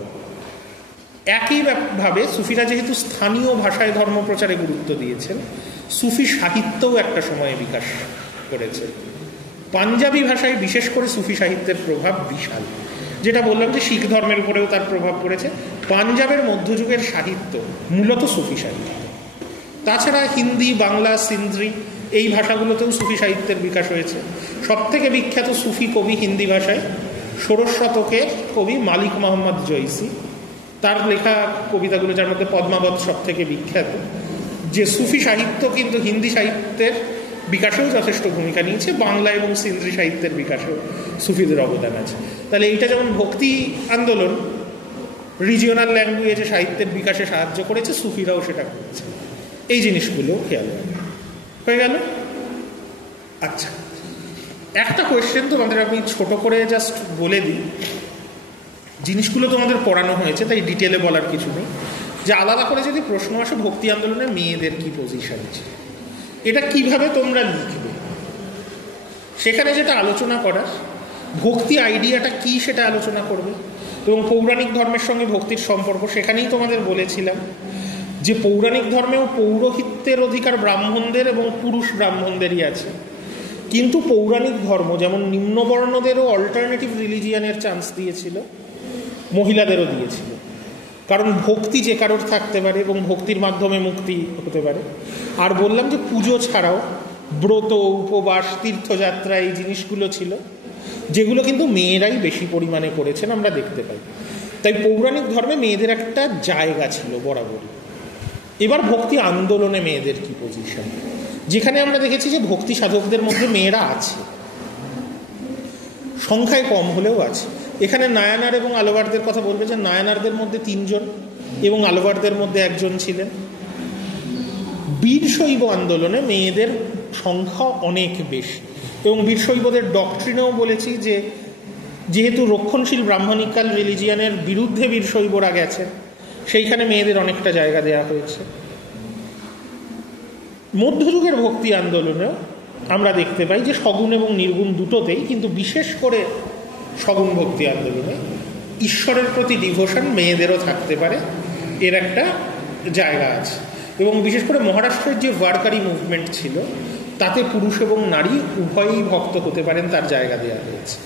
একইভাবে সুফিরা যেহেতু স্থানীয় ভাষায় ধর্ম প্রচারে গুরুত্ব দিয়েছেন, সুফি সাহিত্যও একটা সময়ে বিকাশ করেছে। পাঞ্জাবি ভাষায় বিশেষ করে সুফি সাহিত্যের প্রভাব বিশাল। যেটা বললাম যে শিখ ধর্মের উপরেও তার প্রভাব পড়েছে। পাঞ্জাবের মধ্যযুগের সাহিত্য মূলত সুফি সাহিত্য। তাছাড়া হিন্দি, বাংলা, সিন্ধি এই ভাষাগুলোতেও সুফি সাহিত্যের বিকাশ হয়েছে। সবথেকে বিখ্যাত সুফি কবি হিন্দি ভাষায় ষোড়শ শতকে কবি মালিক মোহাম্মদ জয়সি, তার লেখা কবিতাগুলো, যার মধ্যে পদ্মাবত সব থেকে বিখ্যাত। যে সুফি সাহিত্য কিন্তু হিন্দি সাহিত্যের বিকাশেও যথেষ্ট ভূমিকা নিয়েছে, বাংলা এবং সিন্ধি সাহিত্যের বিকাশেও সুফিদের অবদান আছে। তাহলে এইটা যেমন ভক্তি আন্দোলন রিজিওনাল ল্যাঙ্গুয়েজে সাহিত্যের বিকাশে সাহায্য করেছে, সুফিরাও সেটা করেছে। এই জিনিসগুলো খেয়াল হয়ে গেল। আচ্ছা, একটা কোয়েশ্চেন তোমাদের আমি ছোট করে জাস্ট বলে দিই, জিনিসগুলো তোমাদের পড়ানো হয়েছে তাই ডিটেলে বলার কিছু নেই। যে আলাদা করে যদি প্রশ্ন আসে ভক্তি আন্দোলনে মেয়েদের কি পজিশন ছিল, এটা কিভাবে তোমরা লিখবে, সেখানে যেটা আলোচনা করার, ভক্তি আইডিয়াটা কি সেটা আলোচনা করবে, এবং পৌরাণিক ধর্মের সঙ্গে ভক্তির সম্পর্ক। সেখানেই তোমাদের বলেছিলাম যে পৌরাণিক ধর্মেও পৌরোহিত্যের অধিকার ব্রাহ্মণদের এবং পুরুষ ব্রাহ্মণদেরই আছে, কিন্তু পৌরাণিক ধর্ম যেমন নিম্নবর্ণদেরও অল্টারনেটিভ রিলিজিয়ানের চান্স দিয়েছিল, মহিলাদেরও দিয়েছিল। কারণ ভক্তি যে কারোর থাকতে পারে এবং ভক্তির মাধ্যমে মুক্তি হতে পারে। আর বললাম যে পুজো ছাড়াও ব্রত, উপবাস, তীর্থযাত্রা এই জিনিসগুলো ছিল, যেগুলো কিন্তু মেয়েরাই বেশি পরিমাণে করেছেন আমরা দেখতে পাই। তাই পৌরাণিক ধর্মে মেয়েদের একটা জায়গা ছিল বরাবরই। এবার ভক্তি আন্দোলনে মেয়েদের কি পজিশন, যেখানে আমরা দেখেছি যে ভক্তি সাধকদের মধ্যে মেয়েরা আছে, সংখ্যায় কম হলেও আছে। এখানে নায়ানার এবং আলবারদের কথা বলবে, যে নায়ানারদের মধ্যে 3 জন এবং আলবারদের মধ্যে 1 জন ছিলেন। বীরশৈব আন্দোলনে মেয়েদের সংখ্যা অনেক বেশি, এবং বীরশৈবদের ডক্ট্রিনেও বলেছি যে যেহেতু রক্ষণশীল ব্রাহ্মণিকাল রিলিজিয়ানের বিরুদ্ধে বীরশৈবরা গেছে, সেইখানে মেয়েদের অনেকটা জায়গা দেওয়া হয়েছে। মধ্যযুগের ভক্তি আন্দোলনেও আমরা দেখতে পাই যে সগুণ এবং নির্গুণ দুটোতেই, কিন্তু বিশেষ করে সগুণ ভক্তি আন্দোলনে ঈশ্বরের প্রতি ডিভোশন মেয়েদেরও থাকতে পারে, এর একটা জায়গা আছে। এবং বিশেষ করে মহারাষ্ট্রের যে ওয়ারকারি মুভমেন্ট ছিল তাতে পুরুষ এবং নারী উভয়ই ভক্ত হতে পারেন তার জায়গা দেওয়া হয়েছে।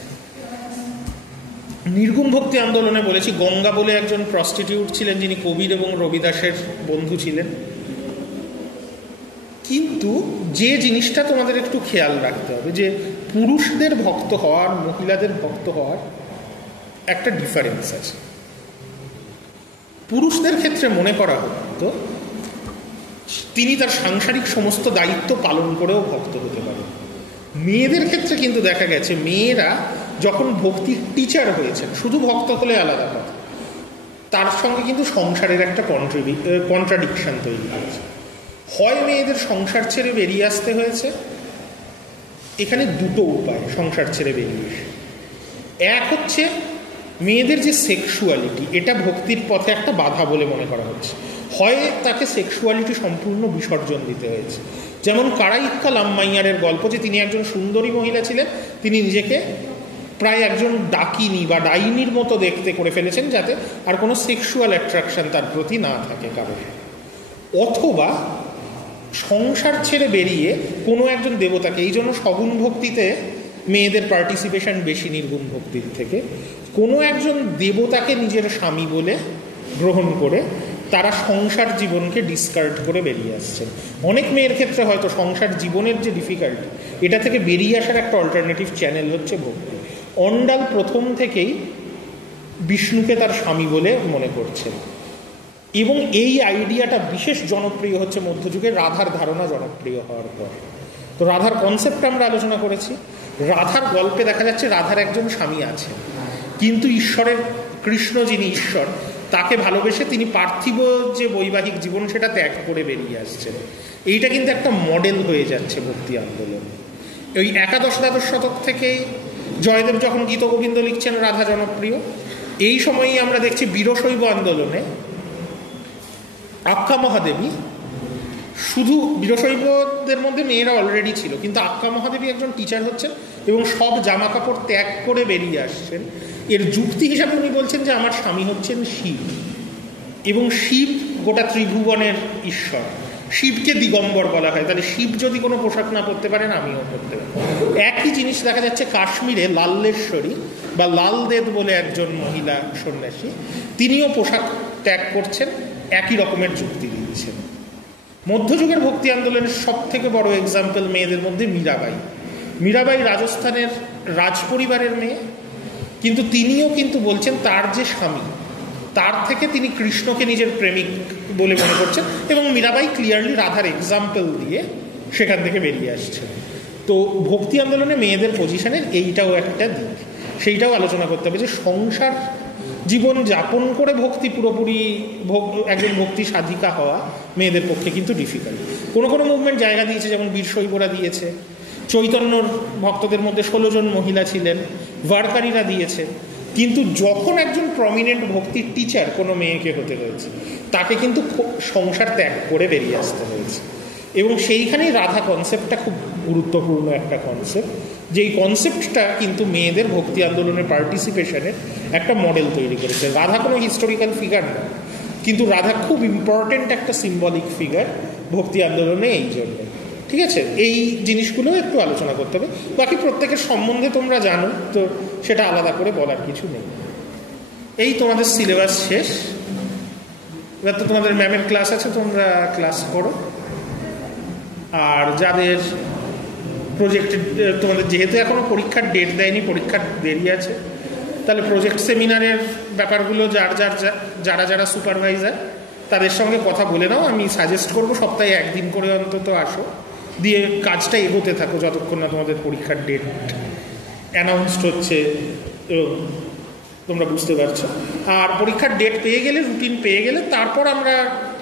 নির্গুণ ভক্তি আন্দোলনে বলেছি, গঙ্গা বলে একজন প্রস্টিটিউট ছিলেন যিনি কবির এবং রবিদাসের বন্ধু ছিলেন। কিন্তু যে জিনিসটা তোমাদের একটু খেয়াল রাখতে হবে যে পুরুষদের ভক্ত হওয়ার মহিলাদের ভক্ত হওয়ার একটা ডিফারেন্স আছে। পুরুষদের ক্ষেত্রে মনে করা হতো তিনি তার সাংসারিক সমস্ত দায়িত্ব পালন করেও ভক্ত হতে পারেন। মেয়েদের ক্ষেত্রে কিন্তু দেখা গেছে মেয়েরা যখন ভক্তির টিচার হয়েছেন, শুধু ভক্ত হলে আলাদা কথা, তার সঙ্গে কিন্তু সংসারের একটা কন্ট্রাডিকশন তৈরি হয়েছে। হয় মেয়েদের সংসার ছেড়ে বেরিয়ে আসতে হয়েছে, এখানে দুটো উপায় সংসার ছেড়ে বেরিয়ে এসে। এক হচ্ছে মেয়েদের যে সেক্সুয়ালিটি, এটা ভক্তির পথে একটা বাধা বলে মনে করা হচ্ছে, হয় তাকে সেক্সুয়ালিটি সম্পূর্ণ বিসর্জন দিতে হয়েছে। যেমন কারাইক্কাল আম্মাইয়ারের গল্প, যে তিনি একজন সুন্দরী মহিলা ছিলেন, তিনি নিজেকে প্রায় একজন ডাকিনী বা ডাইনির মতো দেখতে করে ফেলেছেন যাতে আর কোনো সেক্সুয়াল অ্যাট্রাকশন তার প্রতি না থাকে কারণ। অথবা সংসার ছেড়ে বেরিয়ে কোনো একজন দেবতাকে, এই জন্য সগুণ ভক্তিতে মেয়েদের পার্টিসিপেশন বেশি নির্গুণ ভক্তির থেকে, কোনো একজন দেবতাকে নিজের স্বামী বলে গ্রহণ করে তারা সংসার জীবনকে ডিসকার্ড করে বেরিয়ে আসছেন। অনেক মেয়ের ক্ষেত্রে হয়তো সংসার জীবনের যে ডিফিকাল্টি, এটা থেকে বেরিয়ে আসার একটা অল্টারনেটিভ চ্যানেল হচ্ছে ভক্তি। অন্ডাল প্রথম থেকেই বিষ্ণুকে তার স্বামী বলে মনে করছেন, এবং এই আইডিয়াটা বিশেষ জনপ্রিয় হচ্ছে মধ্যযুগে রাধার ধারণা জনপ্রিয় হওয়ার পর। তো রাধার কনসেপ্ট আমরা আলোচনা করেছি। রাধার গল্পে দেখা যাচ্ছে রাধার একজন স্বামী আছে, কিন্তু ঈশ্বরের, কৃষ্ণ যিনি ঈশ্বর, তাকে ভালোবেসে তিনি পার্থিব যে বৈবাহিক জীবন সেটা ত্যাগ করে বেরিয়ে আসছেন। এইটা কিন্তু একটা মডেল হয়ে যাচ্ছে ভক্তি আন্দোলন। ওই একাদশ-দ্বাদশ শতক থেকেই জয়দেব যখন গীতগোবিন্দ লিখছেন রাধা জনপ্রিয়, এই সময়ই আমরা দেখছি বীরশৈব আন্দোলনে আক্কা মহাদেবী, শুধু বীরশৈবদের মধ্যে মেয়েরা অলরেডি ছিল, কিন্তু আক্কা মহাদেবী একজন টিচার হচ্ছেন এবং সব জামা কাপড় ত্যাগ করে বেরিয়ে আসছেন। এর যুক্তি হিসাবে উনি বলছেন যে আমার স্বামী হচ্ছেন শিব, এবং শিব গোটা ত্রিভুবনের ঈশ্বর। শিবকে দিগম্বর বলা হয়, তাহলে শিব যদি কোনো পোশাক না পরতে পারেন আমিও পরতে পারি। একই জিনিস দেখা যাচ্ছে কাশ্মীরে লাল্লেশ্বরী বা লালদেদ বলে একজন মহিলা সন্ন্যাসী, তিনিও পোশাক ত্যাগ করছেন, একই রকমের যুক্তি দিচ্ছেন। মধ্যযুগের ভক্তি আন্দোলনের সব থেকে বড় এক্সাম্পল মেয়েদের মধ্যে মীরাবাই। মীরাবাই রাজস্থানের রাজ পরিবারের মেয়ে, কিন্তু তিনিও কিন্তু বলছেন তার যে স্বামী, তার থেকে তিনি কৃষ্ণকে নিজের প্রেমিক বলে মনে করছেন, এবং মীরাবাই ক্লিয়ারলি রাধার এক্সাম্পল দিয়ে সেখান থেকে বেরিয়ে আসছেন। তো ভক্তি আন্দোলনে মেয়েদের পজিশনের এইটাও একটা দিক, সেইটাও আলোচনা করতে হবে যে সংসার জীবন যাপন করে ভক্তি পুরোপুরি একজন ভক্তি সাধিকা হওয়া মেয়েদের পক্ষে কিন্তু ডিফিকাল্ট। কোনো কোনো মুভমেন্ট জায়গা দিয়েছে, যেমন বীরশৈবরা দিয়েছে, চৈতন্যর ভক্তদের মধ্যে 16 জন মহিলা ছিলেন, ওয়ারকারীরা দিয়েছে। কিন্তু যখন একজন প্রমিনেন্ট ভক্তির টিচার কোনো মেয়েকে হতে হয়েছে, তাকে কিন্তু সংসার ত্যাগ করে বেরিয়ে আসতে হয়েছে। এবং সেইখানেই রাধা কনসেপ্টটা খুব গুরুত্বপূর্ণ একটা কনসেপ্ট, যেই কনসেপ্টটা কিন্তু মেয়েদের ভক্তি আন্দোলনের পার্টিসিপেশনের একটা মডেল তৈরি করেছে। রাধা কোনো হিস্টোরিক্যাল ফিগার না, কিন্তু রাধা খুব ইম্পর্টেন্ট একটা সিম্বলিক ফিগার ভক্তি আন্দোলনে এই জন্য। ঠিক আছে, এই জিনিসগুলো একটু আলোচনা করতে হবে। বাকি প্রত্যেকের সম্বন্ধে তোমরা জানো, তো সেটা আলাদা করে বলার কিছু নেই। এই তোমাদের সিলেবাস শেষ, এবার তো তোমাদের ম্যামের ক্লাস আছে, তোমরা ক্লাস করো। আর যাদের প্রজেক্টের, তোমাদের যেহেতু এখনও পরীক্ষার ডেট দেয়নি, পরীক্ষার দেরি আছে, তাহলে প্রজেক্ট সেমিনারের ব্যাপারগুলো যারা যারা সুপারভাইজার তাদের সঙ্গে কথা বলে নাও। আমি সাজেস্ট করবো সপ্তাহে একদিন করে অন্তত আসো, দিয়ে কাজটা এগোতে থাকো যতক্ষণ না তোমাদের পরীক্ষার ডেট অ্যানাউন্সড হচ্ছে, তোমরা বুঝতে পারছো। আর পরীক্ষার ডেট পেয়ে গেলে, রুটিন পেয়ে গেলে, তারপর আমরা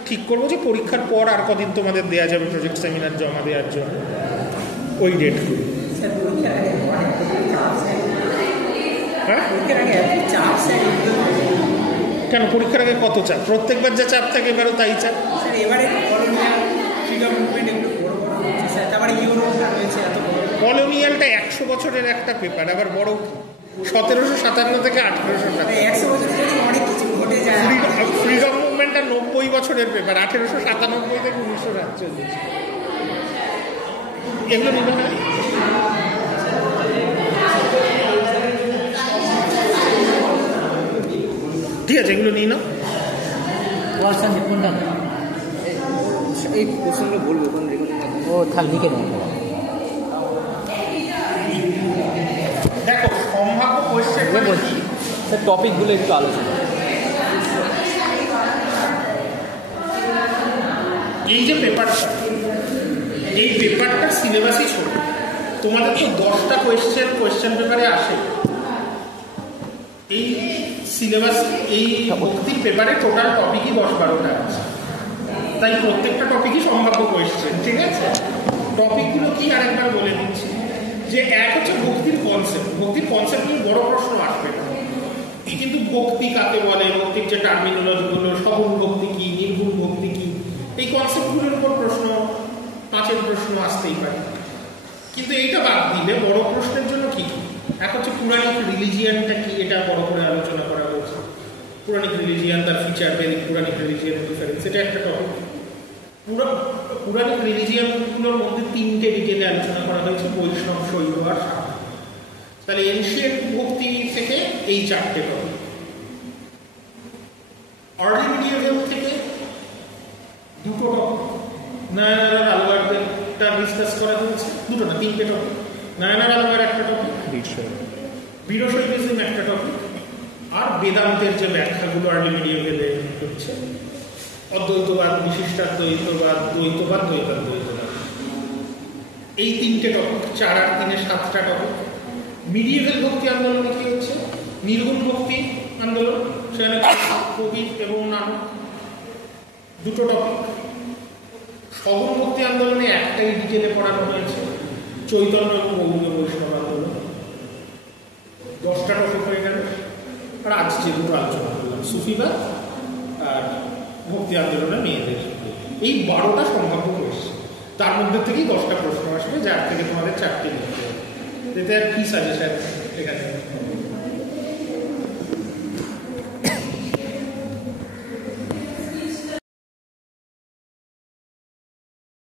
ঠিক করবো যে পরীক্ষার পর আর কদিন তোমাদের দেওয়া যাবে প্রজেক্ট সেমিনার জমা দেওয়ার জন্য, ওই ডেটগুলো। হ্যাঁ, কেন পরীক্ষার আগে কত চাপ? প্রত্যেকবার যা চাপ থাকে এবারও তাই চাপ। কলোনিয়ালটা 100 বছরের একটা পেপার, আবার বড় 1757 থেকে 1857। ফ্রিডম মুভমেন্টটা 90 বছরের পেপার, 1897 থেকে 1947। এগুলো নিতে হয়। ঠিক আছে, এগুলো নিয়ে নাও। এই প্রশ্নগুলো বলবো ও থাক লিখে নেব। দেখো সম্ভাব্য কোয়েশ্চেন বলছি, টপিকগুলো একটু আলোচনা। এই যে পেপারটা, এই পেপারটার সিলেবাসই ছোট। তোমাদের তো 10টা কোয়েশ্চেন পেপারে আসে। এই সিলেবাস, এই ভক্তির পেপারে টোটাল টপিকই 10-12টা আছে। তাই প্রত্যেকটা টপিকই সম্ভাব্য কোয়েশ্চেন। ঠিক আছে, টপিকগুলো কি আরেকবার বলে দিচ্ছি। যে এক হচ্ছে ভক্তির কনসেপ্ট। ভক্তির কনসেপ্ট নিয়ে বড় প্রশ্ন আসবে না, কিন্তু ভক্তি কাকে বলে, ভক্তির যে টার্মিনোলজিগুলো, সগুণ ভক্তি কি, নির্গুণ ভক্তি কি, এই কনসেপ্টগুলোর উপর প্রশ্ন, 5 প্রশ্ন আসতেই পারে। কিন্তু এইটা বাদ দিলে বড় প্রশ্নের জন্য কি কি, এক হচ্ছে পুরাণিক রিলিজিয়ানটা কি, এটা বড় করে আলোচনা করা হয়েছে। পুরাণিক রিলিজিয়ান, তার ফিচার, পুরাণিক রিলিজিয়ান ডিফারেন্স, এটা একটা টপিক। পুরাণিক রিলিজিয়ানগুলোর মধ্যে 3টে ডিটেলে আলোচনা করা হয়েছে, বৈষ্ণব, শৈব আর শাক্ত। তাহলে এনশিয়েন্ট ভক্তি থেকে এই 4টে টপিক। আর্লি মিডিয়েভেল থেকে 2টো টপিক, নায়নার আর আলবারটা ডিসকাস করা হয়েছে। 2টো না, 3টে টপিক। নায়নার আলবার একটা টপিক, বীরশৈবিজম একটা টপিক, আর বেদান্তের যে ব্যাখ্যাগুলো আর্লি মিডিয়েভেলে হচ্ছে, অদ্বৈতবাদ, বিশিষ্টাদ্বৈতবাদ, দ্বৈতবাদ, দ্বৈতাদ্বৈতবাদ, এই 3টে টপিক। 4 আর 3 7টা টপিক। মিডিয়েভেল ভক্তি আন্দোলনে কি হচ্ছে, নির্গুণ ভক্তি আন্দোলন, সেখানে কবি এবং নানক, 2টো টপিক। সগুণ ভক্তি আন্দোলনে একটাই ডিটেলে পড়ানো হয়েছে, চৈতন্য এবং গৌড়ীয় বৈষ্ণব আন্দোলন। 10টা টপিক হয়ে গেল। আর আজ যে 2টো আলোচনা করলাম, সুফিবাদ আর ভক্তি আন্দোলনে মেয়েদের, এই 12টা সম্ভাব্য কোয়েশ্চেন। তার মধ্যে থেকেই 10টা প্রশ্ন আসবে, যার থেকে তোমাদের 4টে লিখতে হবে। এতে আর কি সাজেশন এখানে